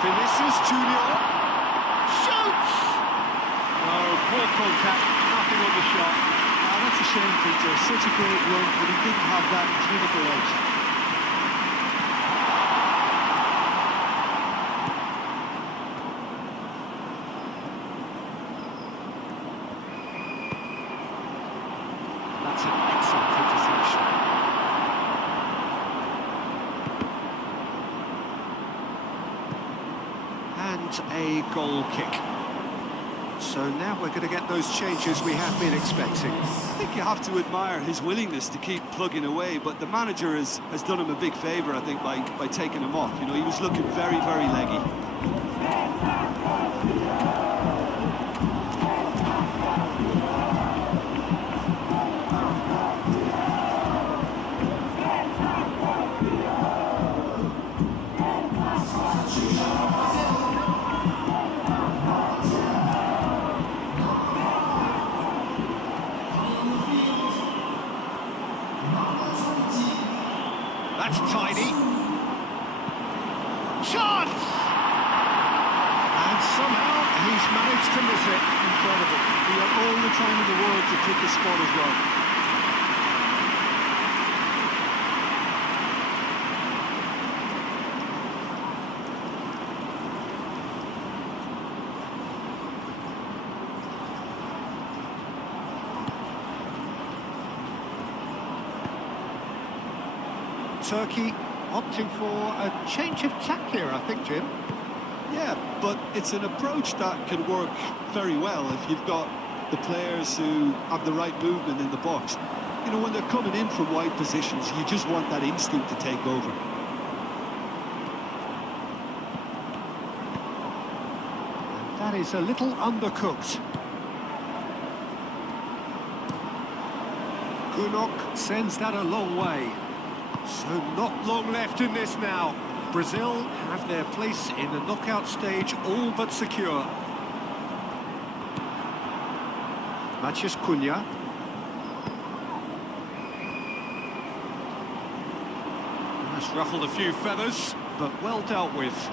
Vinicius Junior. Shoots! Oh, poor contact, nothing on the shot. That's a shame, Peter. Such a great run, but he didn't have that clinical edge. That's an excellent interception. And a goal kick. So now we're going to get those changes we have been expecting. I think you have to admire his willingness to keep plugging away, but the manager has done him a big favour, I think, by taking him off. You know, he was looking very, very leggy. That's tidy. Chance! And somehow he's managed to miss it. Incredible. He had all the time in the world to pick the spot as well. Turkey opting for a change of tack here, I think, Jim. Yeah, but it's an approach that can work very well if you've got the players who have the right movement in the box. You know, when they're coming in from wide positions, you just want that instinct to take over. And that is a little undercooked. Gunok sends that a long way. So not long left in this now. Brazil have their place in the knockout stage all but secure. Matheus Cunha. That's ruffled a few feathers, but well dealt with.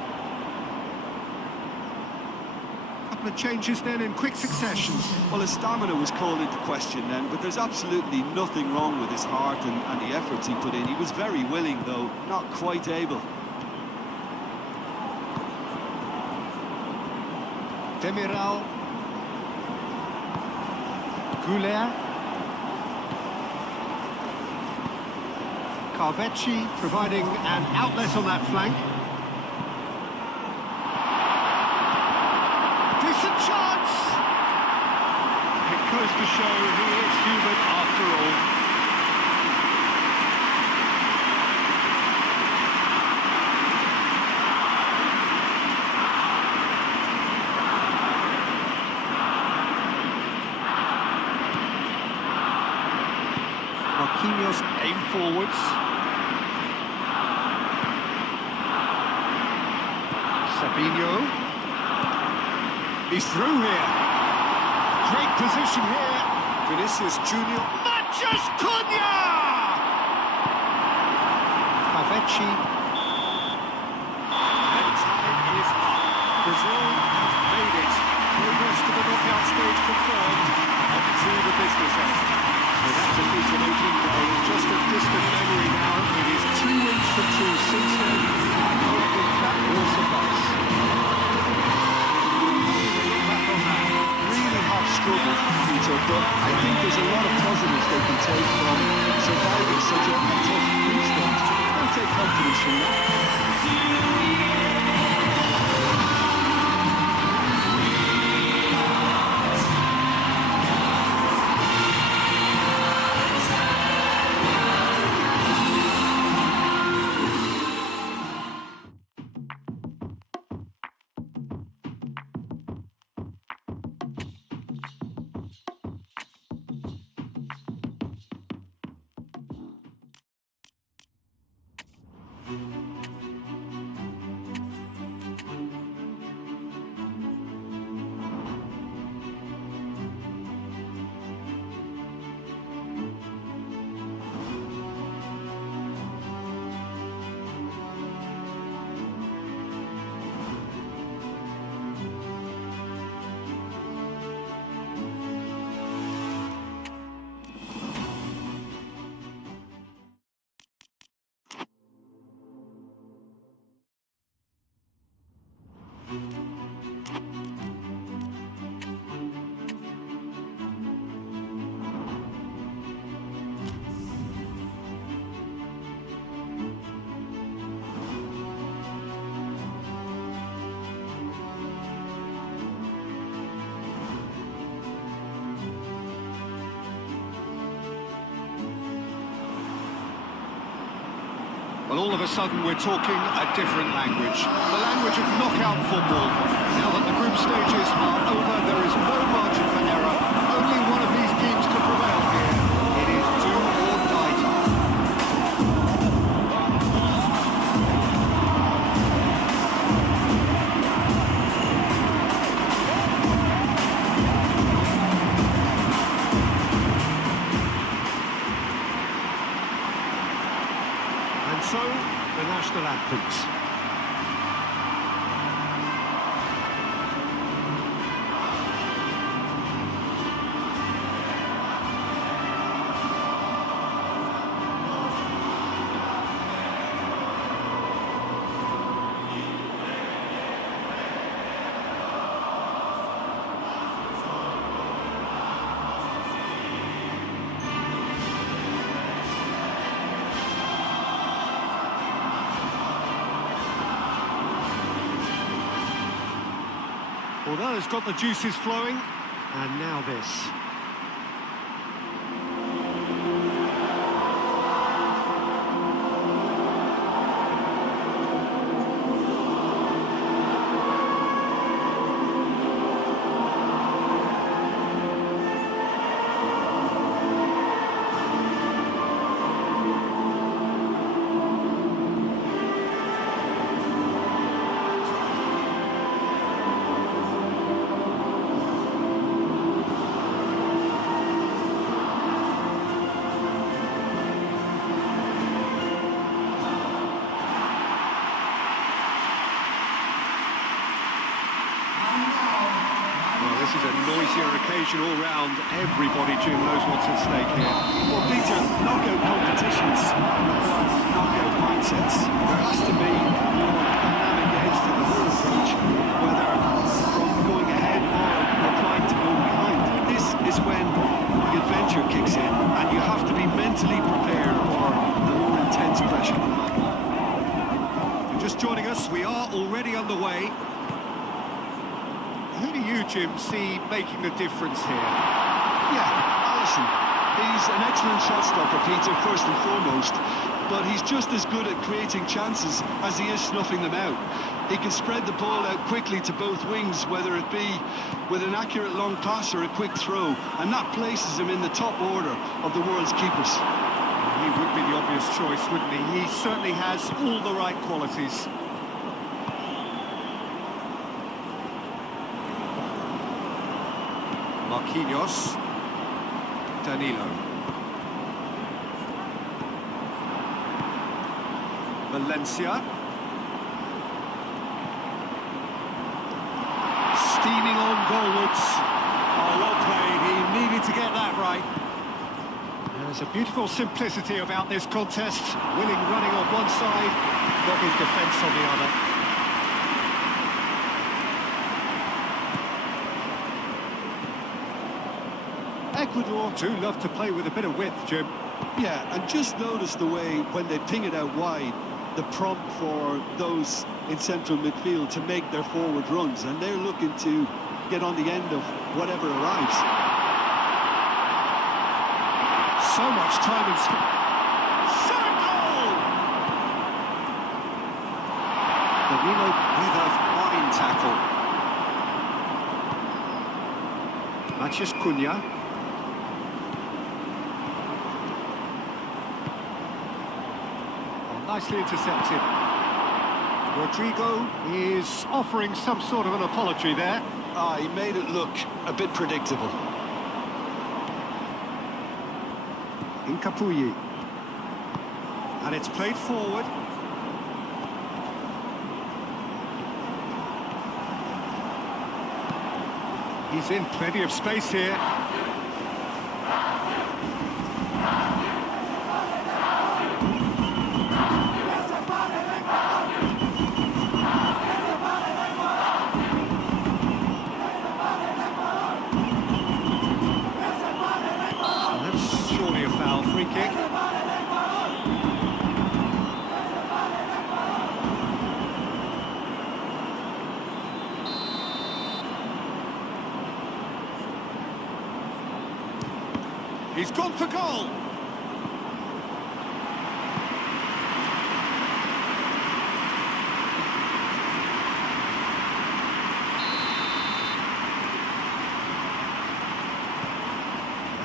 Couple of changes then in quick succession. Well, his stamina was called into question then, but there's absolutely nothing wrong with his heart and the efforts he put in. He was very willing, though, not quite able. Demiral. Goulet. Carvecchi providing an outlet on that flank. Decent chance! It goes to show he is human after all. Aim forwards. Savinho. He's through here. Great position here. Vinicius Junior. Matches Cunha! Pavecchi. And time is up. Brazil has made it. Progress to the knockout stage confirmed. On to the business end. So that defeat in opening day is just a distant memory now. It is 2 weeks from two since then. I don't think that will suffice. Back on that. Really have struggled, Peter, but I think there's a lot of positives they can take from surviving such a tough group stage. They'll take confidence from that. Well, all of a sudden we're talking a different language. The language of knockout football. Now that the group stages are over, there is no margin for error. Only one of these teams can prevail here. It is do or die time. And so, the national anthems. Well, that has got the juices flowing, and now this. This is a noisier occasion all round. Everybody, Jim, knows what's at stake here. Well, Peter, knockout competitions require knockout mindsets. There has to be more dynamic edge to the whole approach, whether from going ahead or trying to go behind. This is when the adventure kicks in, and you have to be mentally prepared for the more intense pressure. If you're just joining us, we are already underway. Who do you, Jim, see making the difference here? Yeah, Alisson. He's an excellent shot stopper, Peter, first and foremost, but he's just as good at creating chances as he is snuffing them out. He can spread the ball out quickly to both wings, whether it be with an accurate long pass or a quick throw, and that places him in the top order of the world's keepers. He would be the obvious choice, wouldn't he? He certainly has all the right qualities. Marquinhos. Danilo. Valencia. Steaming on goalwards. Oh, well played. He needed to get that right. There's a beautiful simplicity about this contest. Willing running on one side, dogged defence on the other. Ecuador do love to play with a bit of width, Jim. Yeah, and just notice the way, when they ping it out wide, the prompt for those in central midfield to make their forward runs, and they're looking to get on the end of whatever arrives. So much time and space. Shot goal! Danilo with a fine tackle. Matheus Cunha. Nicely intercepted. Rodrigo is offering some sort of an apology there. He made it look a bit predictable. Incapuyi. And it's played forward. He's in plenty of space here. He's gone for goal.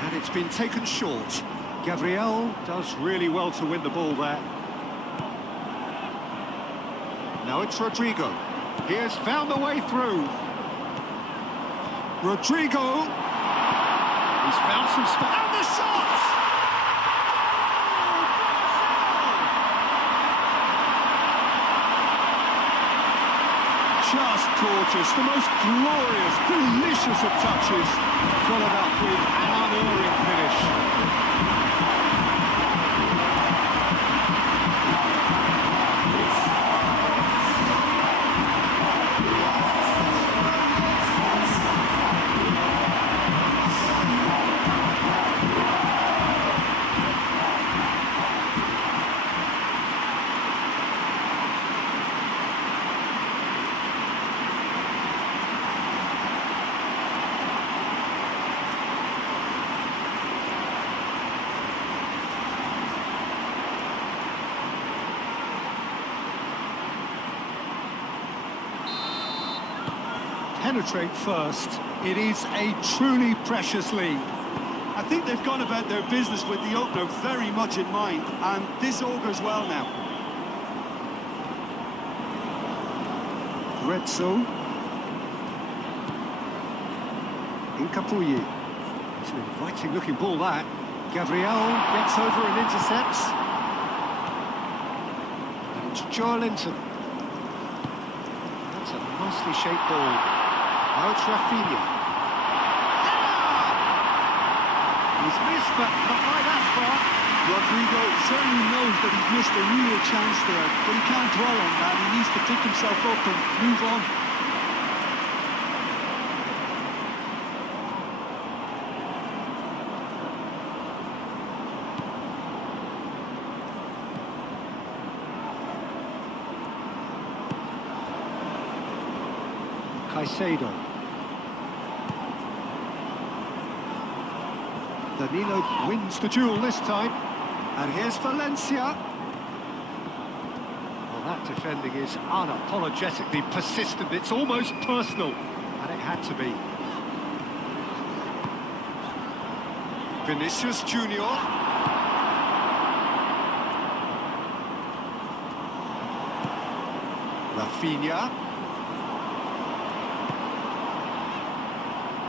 And it's been taken short. Gabriel does really well to win the ball there. Now it's Rodrigo. He has found the way through. Rodrigo. He's found some space. And the shot! Just gorgeous. The most glorious, delicious of touches. Followed up with an unerring finish. Penetrate first. It is a truly precious lead. I think they've gone about their business with the opener very much in mind, and this augurs well now. Rezzo. Incapuyi. It's an inviting looking ball that. Gabriel gets over and intercepts. And it's Joelinton. That's a nicely shaped ball. Now it's Rafinha. He's missed, but not like that far. Rodrigo certainly knows that he's missed a real chance there, but he can't dwell on that. He needs to pick himself up and move on. Caicedo. Danilo wins the duel this time. And here's Valencia. Well, that defending is unapologetically persistent. It's almost personal. And it had to be. Vinicius Junior. Rafinha.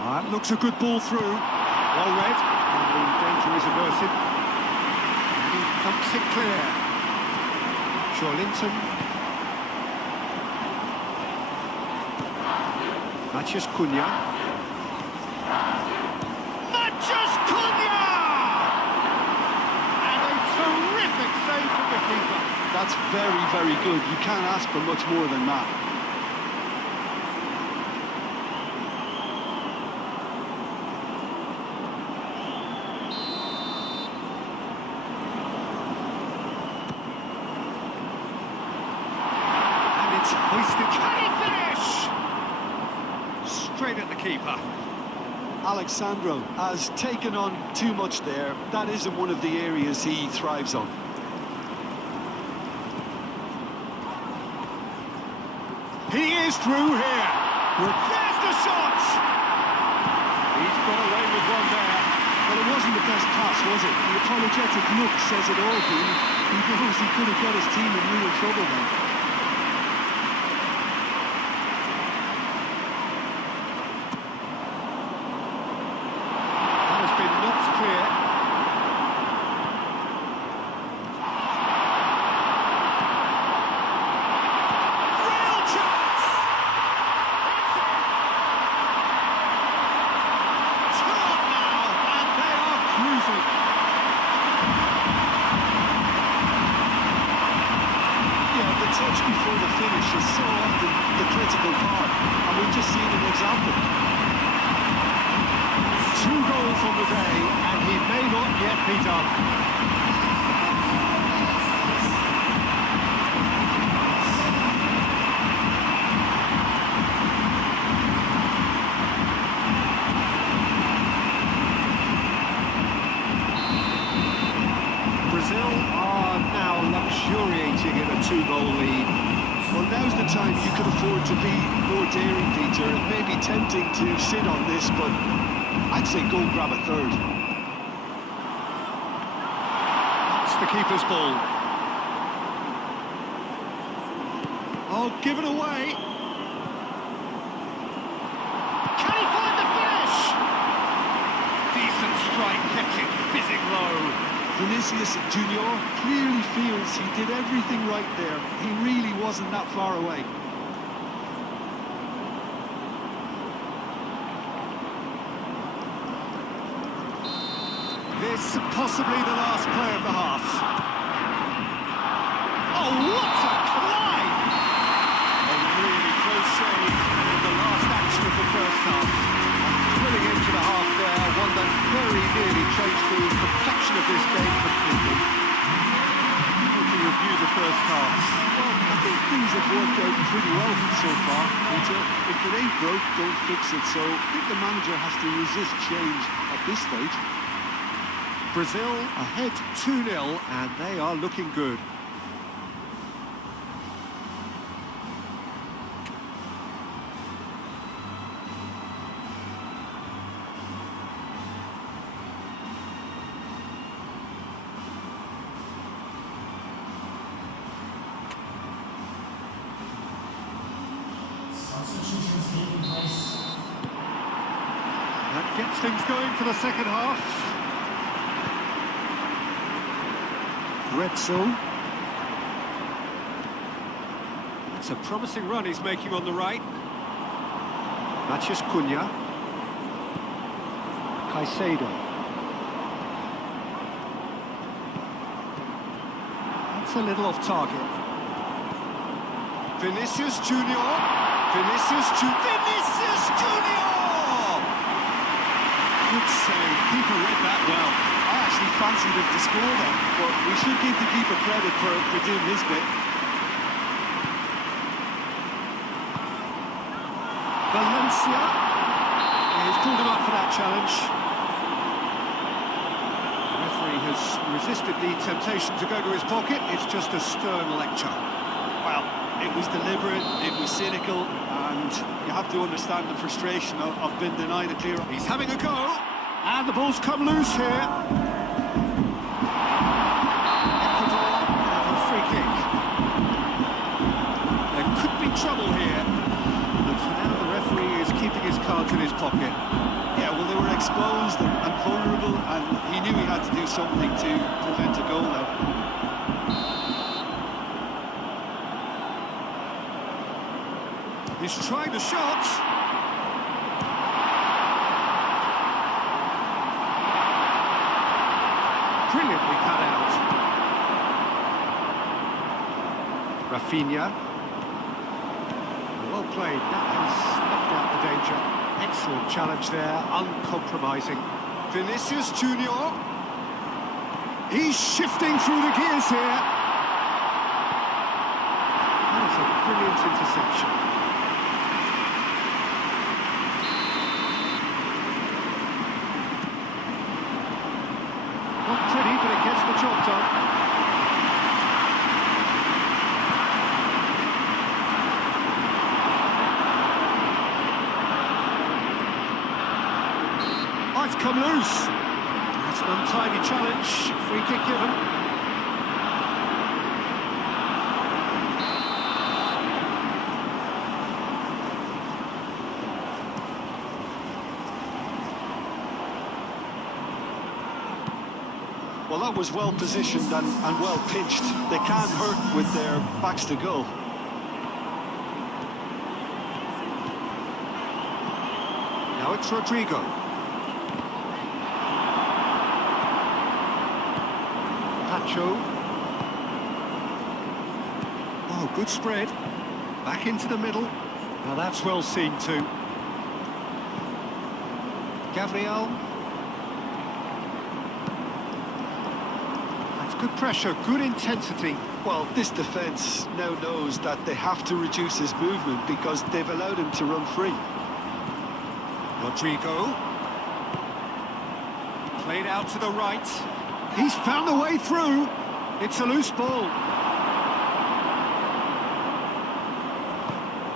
That looks a good ball through. Well read. And the danger is averted. And he thumps it clear. Joelinton. Matheus Cunha. Matheus Cunha! And a terrific save from the keeper. That's very, very good. You can't ask for much more than that. And it's hoisted. Can he finish? Straight at the keeper. Alexandro has taken on too much there. That isn't one of the areas he thrives on. He is through here. There's the shot. He's got away with one there. Well, it wasn't the best pass, was it? The apologetic look says it all, really. He knows he could have got his team in real trouble then. That has been knocked clear. Real chance! Turn now, and they are cruising. Yeah, the touch before the finish is so often the critical part, and we've just seen an example. 2 goals on the day, and he may not yet be done. Brazil are now luxuriating in a 2-goal lead. Well, now's the time you could afford to be more daring, Peter. It may be tempting to sit on this, but I'd say go grab a third. That's the keeper's ball. Oh, given away. Can he find the finish? Decent strike, kept it fizzing low. Vinicius Junior clearly feels he did everything right there. He really wasn't that far away. This possibly the last play of the half. Oh, what a climb! A really close shave in the last action of the first half. Thrilling into the half there, one that very nearly changed the complexion of this game completely. How do you review the first half? Well, I think things have worked out pretty well so far, Peter. If it ain't broke, don't fix it. So I think the manager has to resist change at this stage. Brazil ahead 2-0, and they are looking good. That gets things going for the second half. Retzel. It's a promising run he's making on the right. Matheus Cunha. Caicedo. That's a little off target. Vinicius Junior. Vinicius Junior! Good save. Keeper read that well. I actually fancied him to score there, but we should give the keeper credit for doing his bit. Valencia. He's pulled him up for that challenge. The referee has resisted the temptation to go to his pocket. It's just a stern lecture. Well, it was deliberate, it was cynical, and you have to understand the frustration of being denied a clear... He's having a go, and the ball's come loose here. Ecuador have a free kick. There could be trouble here. But for now, the referee is keeping his cards in his pocket. Yeah, well, they were exposed and vulnerable, and he knew he had to do something to prevent a goal now. He's tried the shot. Brilliantly cut out. Rafinha. Well played. That has snuffed out the danger. Excellent challenge there, uncompromising. Vinicius Junior. He's shifting through the gears here. That is a brilliant interception. Not pretty, but it gets the job done. Oh, it's come loose. That's an untidy challenge. Free kick given. Well, that was well positioned and well pitched. They can't hurt with their backs to goal. Now it's Rodrigo. Pacho. Oh, good spread. Back into the middle. Now that's well seen too. Gabriel. That's good pressure, good intensity. Well, this defence now knows that they have to reduce his movement because they've allowed him to run free. Rodrigo. Played out to the right. He's found a way through. It's a loose ball.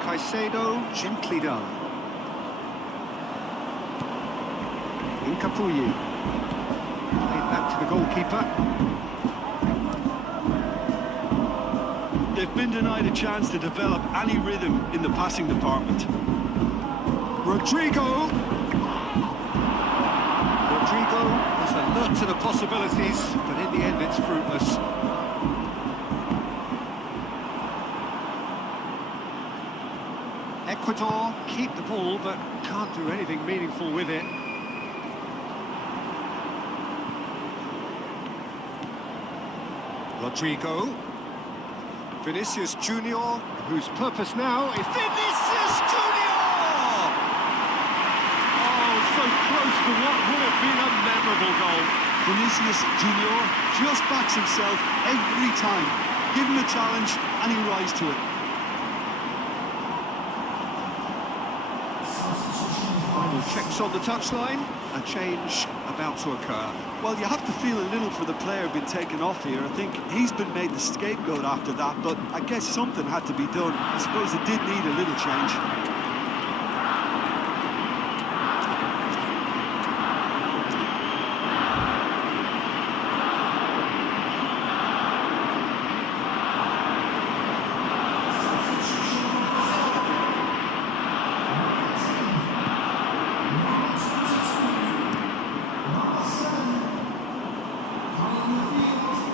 Caicedo, gently done. Incapuyi. Played back to the goalkeeper. They've been denied a chance to develop any rhythm in the passing department. Rodrigo. Rodrigo is alert to the possibilities, but in the end it's fruitless. Ecuador keep the ball, but can't do anything meaningful with it. Rodrigo. Vinicius Junior, whose purpose now is Vinicius Junior! Oh, so close to what would have been a memorable goal. Vinicius Junior just backs himself every time. Give him a challenge and he'll rise to it. Final checks on the touchline. A change about to occur. Well, you have to feel a little for the player being taken off here. I think he's been made the scapegoat after that, but I guess something had to be done. I suppose it did need a little change.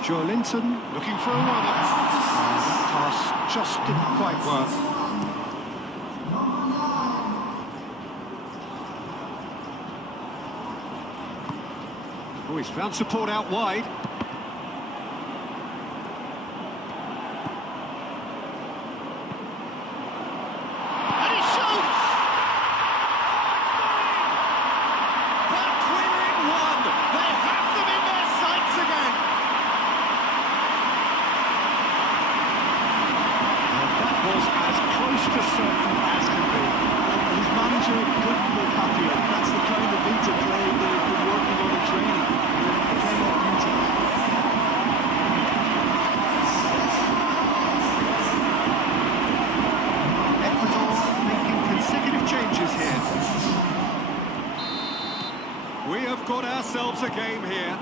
Joelinton looking for a runner. That pass just didn't quite work. Oh, he's found support out wide. And he shoots! Back within one. They have them in their sights again. Was as close to certain as can be. His manager couldn't look happier. That's the kind of interplay they've been working on in training. It came out beautifully. Ecuador making consecutive changes here. We have got ourselves a game here.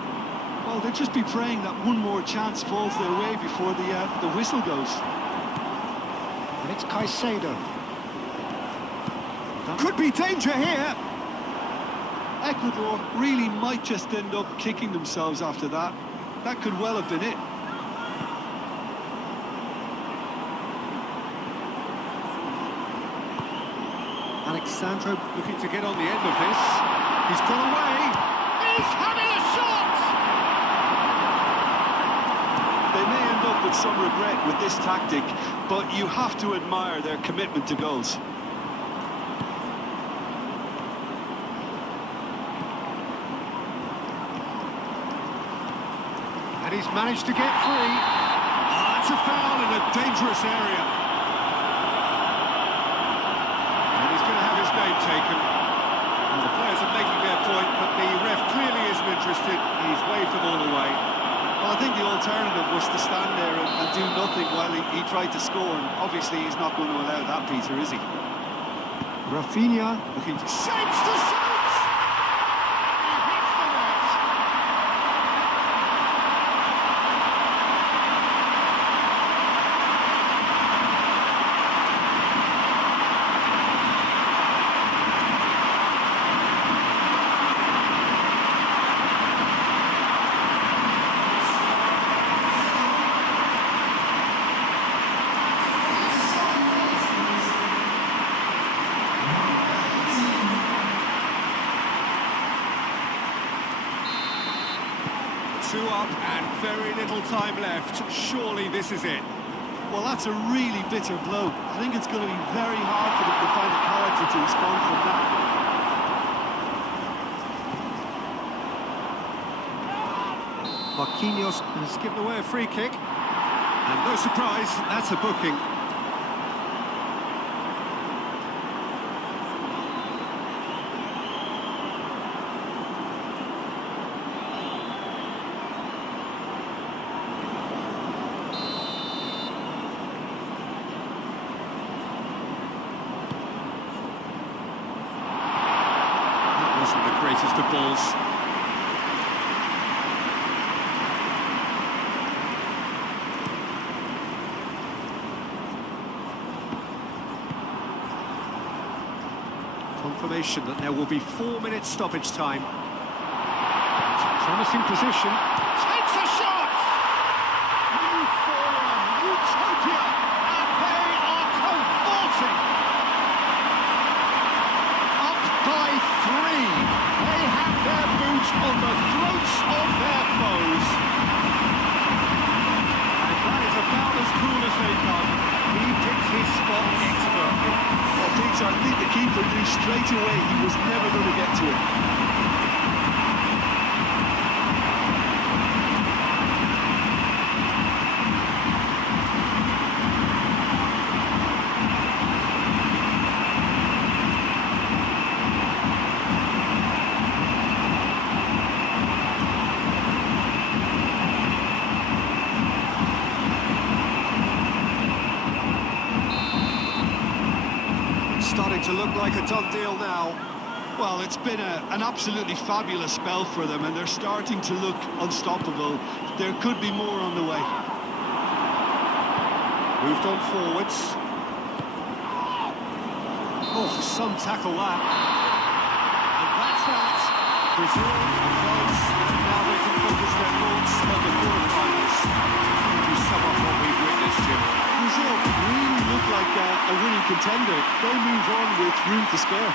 Well, they'll just be praying that one more chance falls their way before the whistle goes. It's Caicedo. Could be danger here. Ecuador really might just end up kicking themselves after that. That could well have been it. Alexandro looking to get on the end of this. He's gone away. He's having a shot! They may end up with some regret with this tactic, but you have to admire their commitment to goals. And he's managed to get free. That's a foul in a dangerous area. And he's going to have his name taken. Well, the players are making their point, but the ref clearly isn't interested. He's waved them all away. Well, I think the alternative was to stand there and do nothing while he tried to score, and obviously he's not going to allow that, Peter, is he? Rafinha looking to... Shapes to shoot! He hits the net. Two up and very little time left. Surely this is it. Well, that's a really bitter blow. I think it's going to be very hard for them to find a character to respond from that. Marquinhos has given away a free kick. And no surprise, that's a booking. Wasn't the greatest of balls. Confirmation that there will be 4 minutes stoppage time. It's a promising position. Takes a shot! Euphoria, utopia, and they are cavorting. Up by 3. They have their boots on the throats of their foes. And that is about as cool as they come. He picked his spot expertly. Well, Peter, I think the keeper knew straight away he was never going to get to it. Starting to look like a done deal now. Well, it's been an absolutely fabulous spell for them, and they're starting to look unstoppable. There could be more on the way. Moved on forwards. Oh, some tackle that. And that's that. Brazil advance, and now they can focus their thoughts on the quarterfinals. You sum up what we've witnessed, Jim. Brazil really look like a winning contender. They move on with room to spare.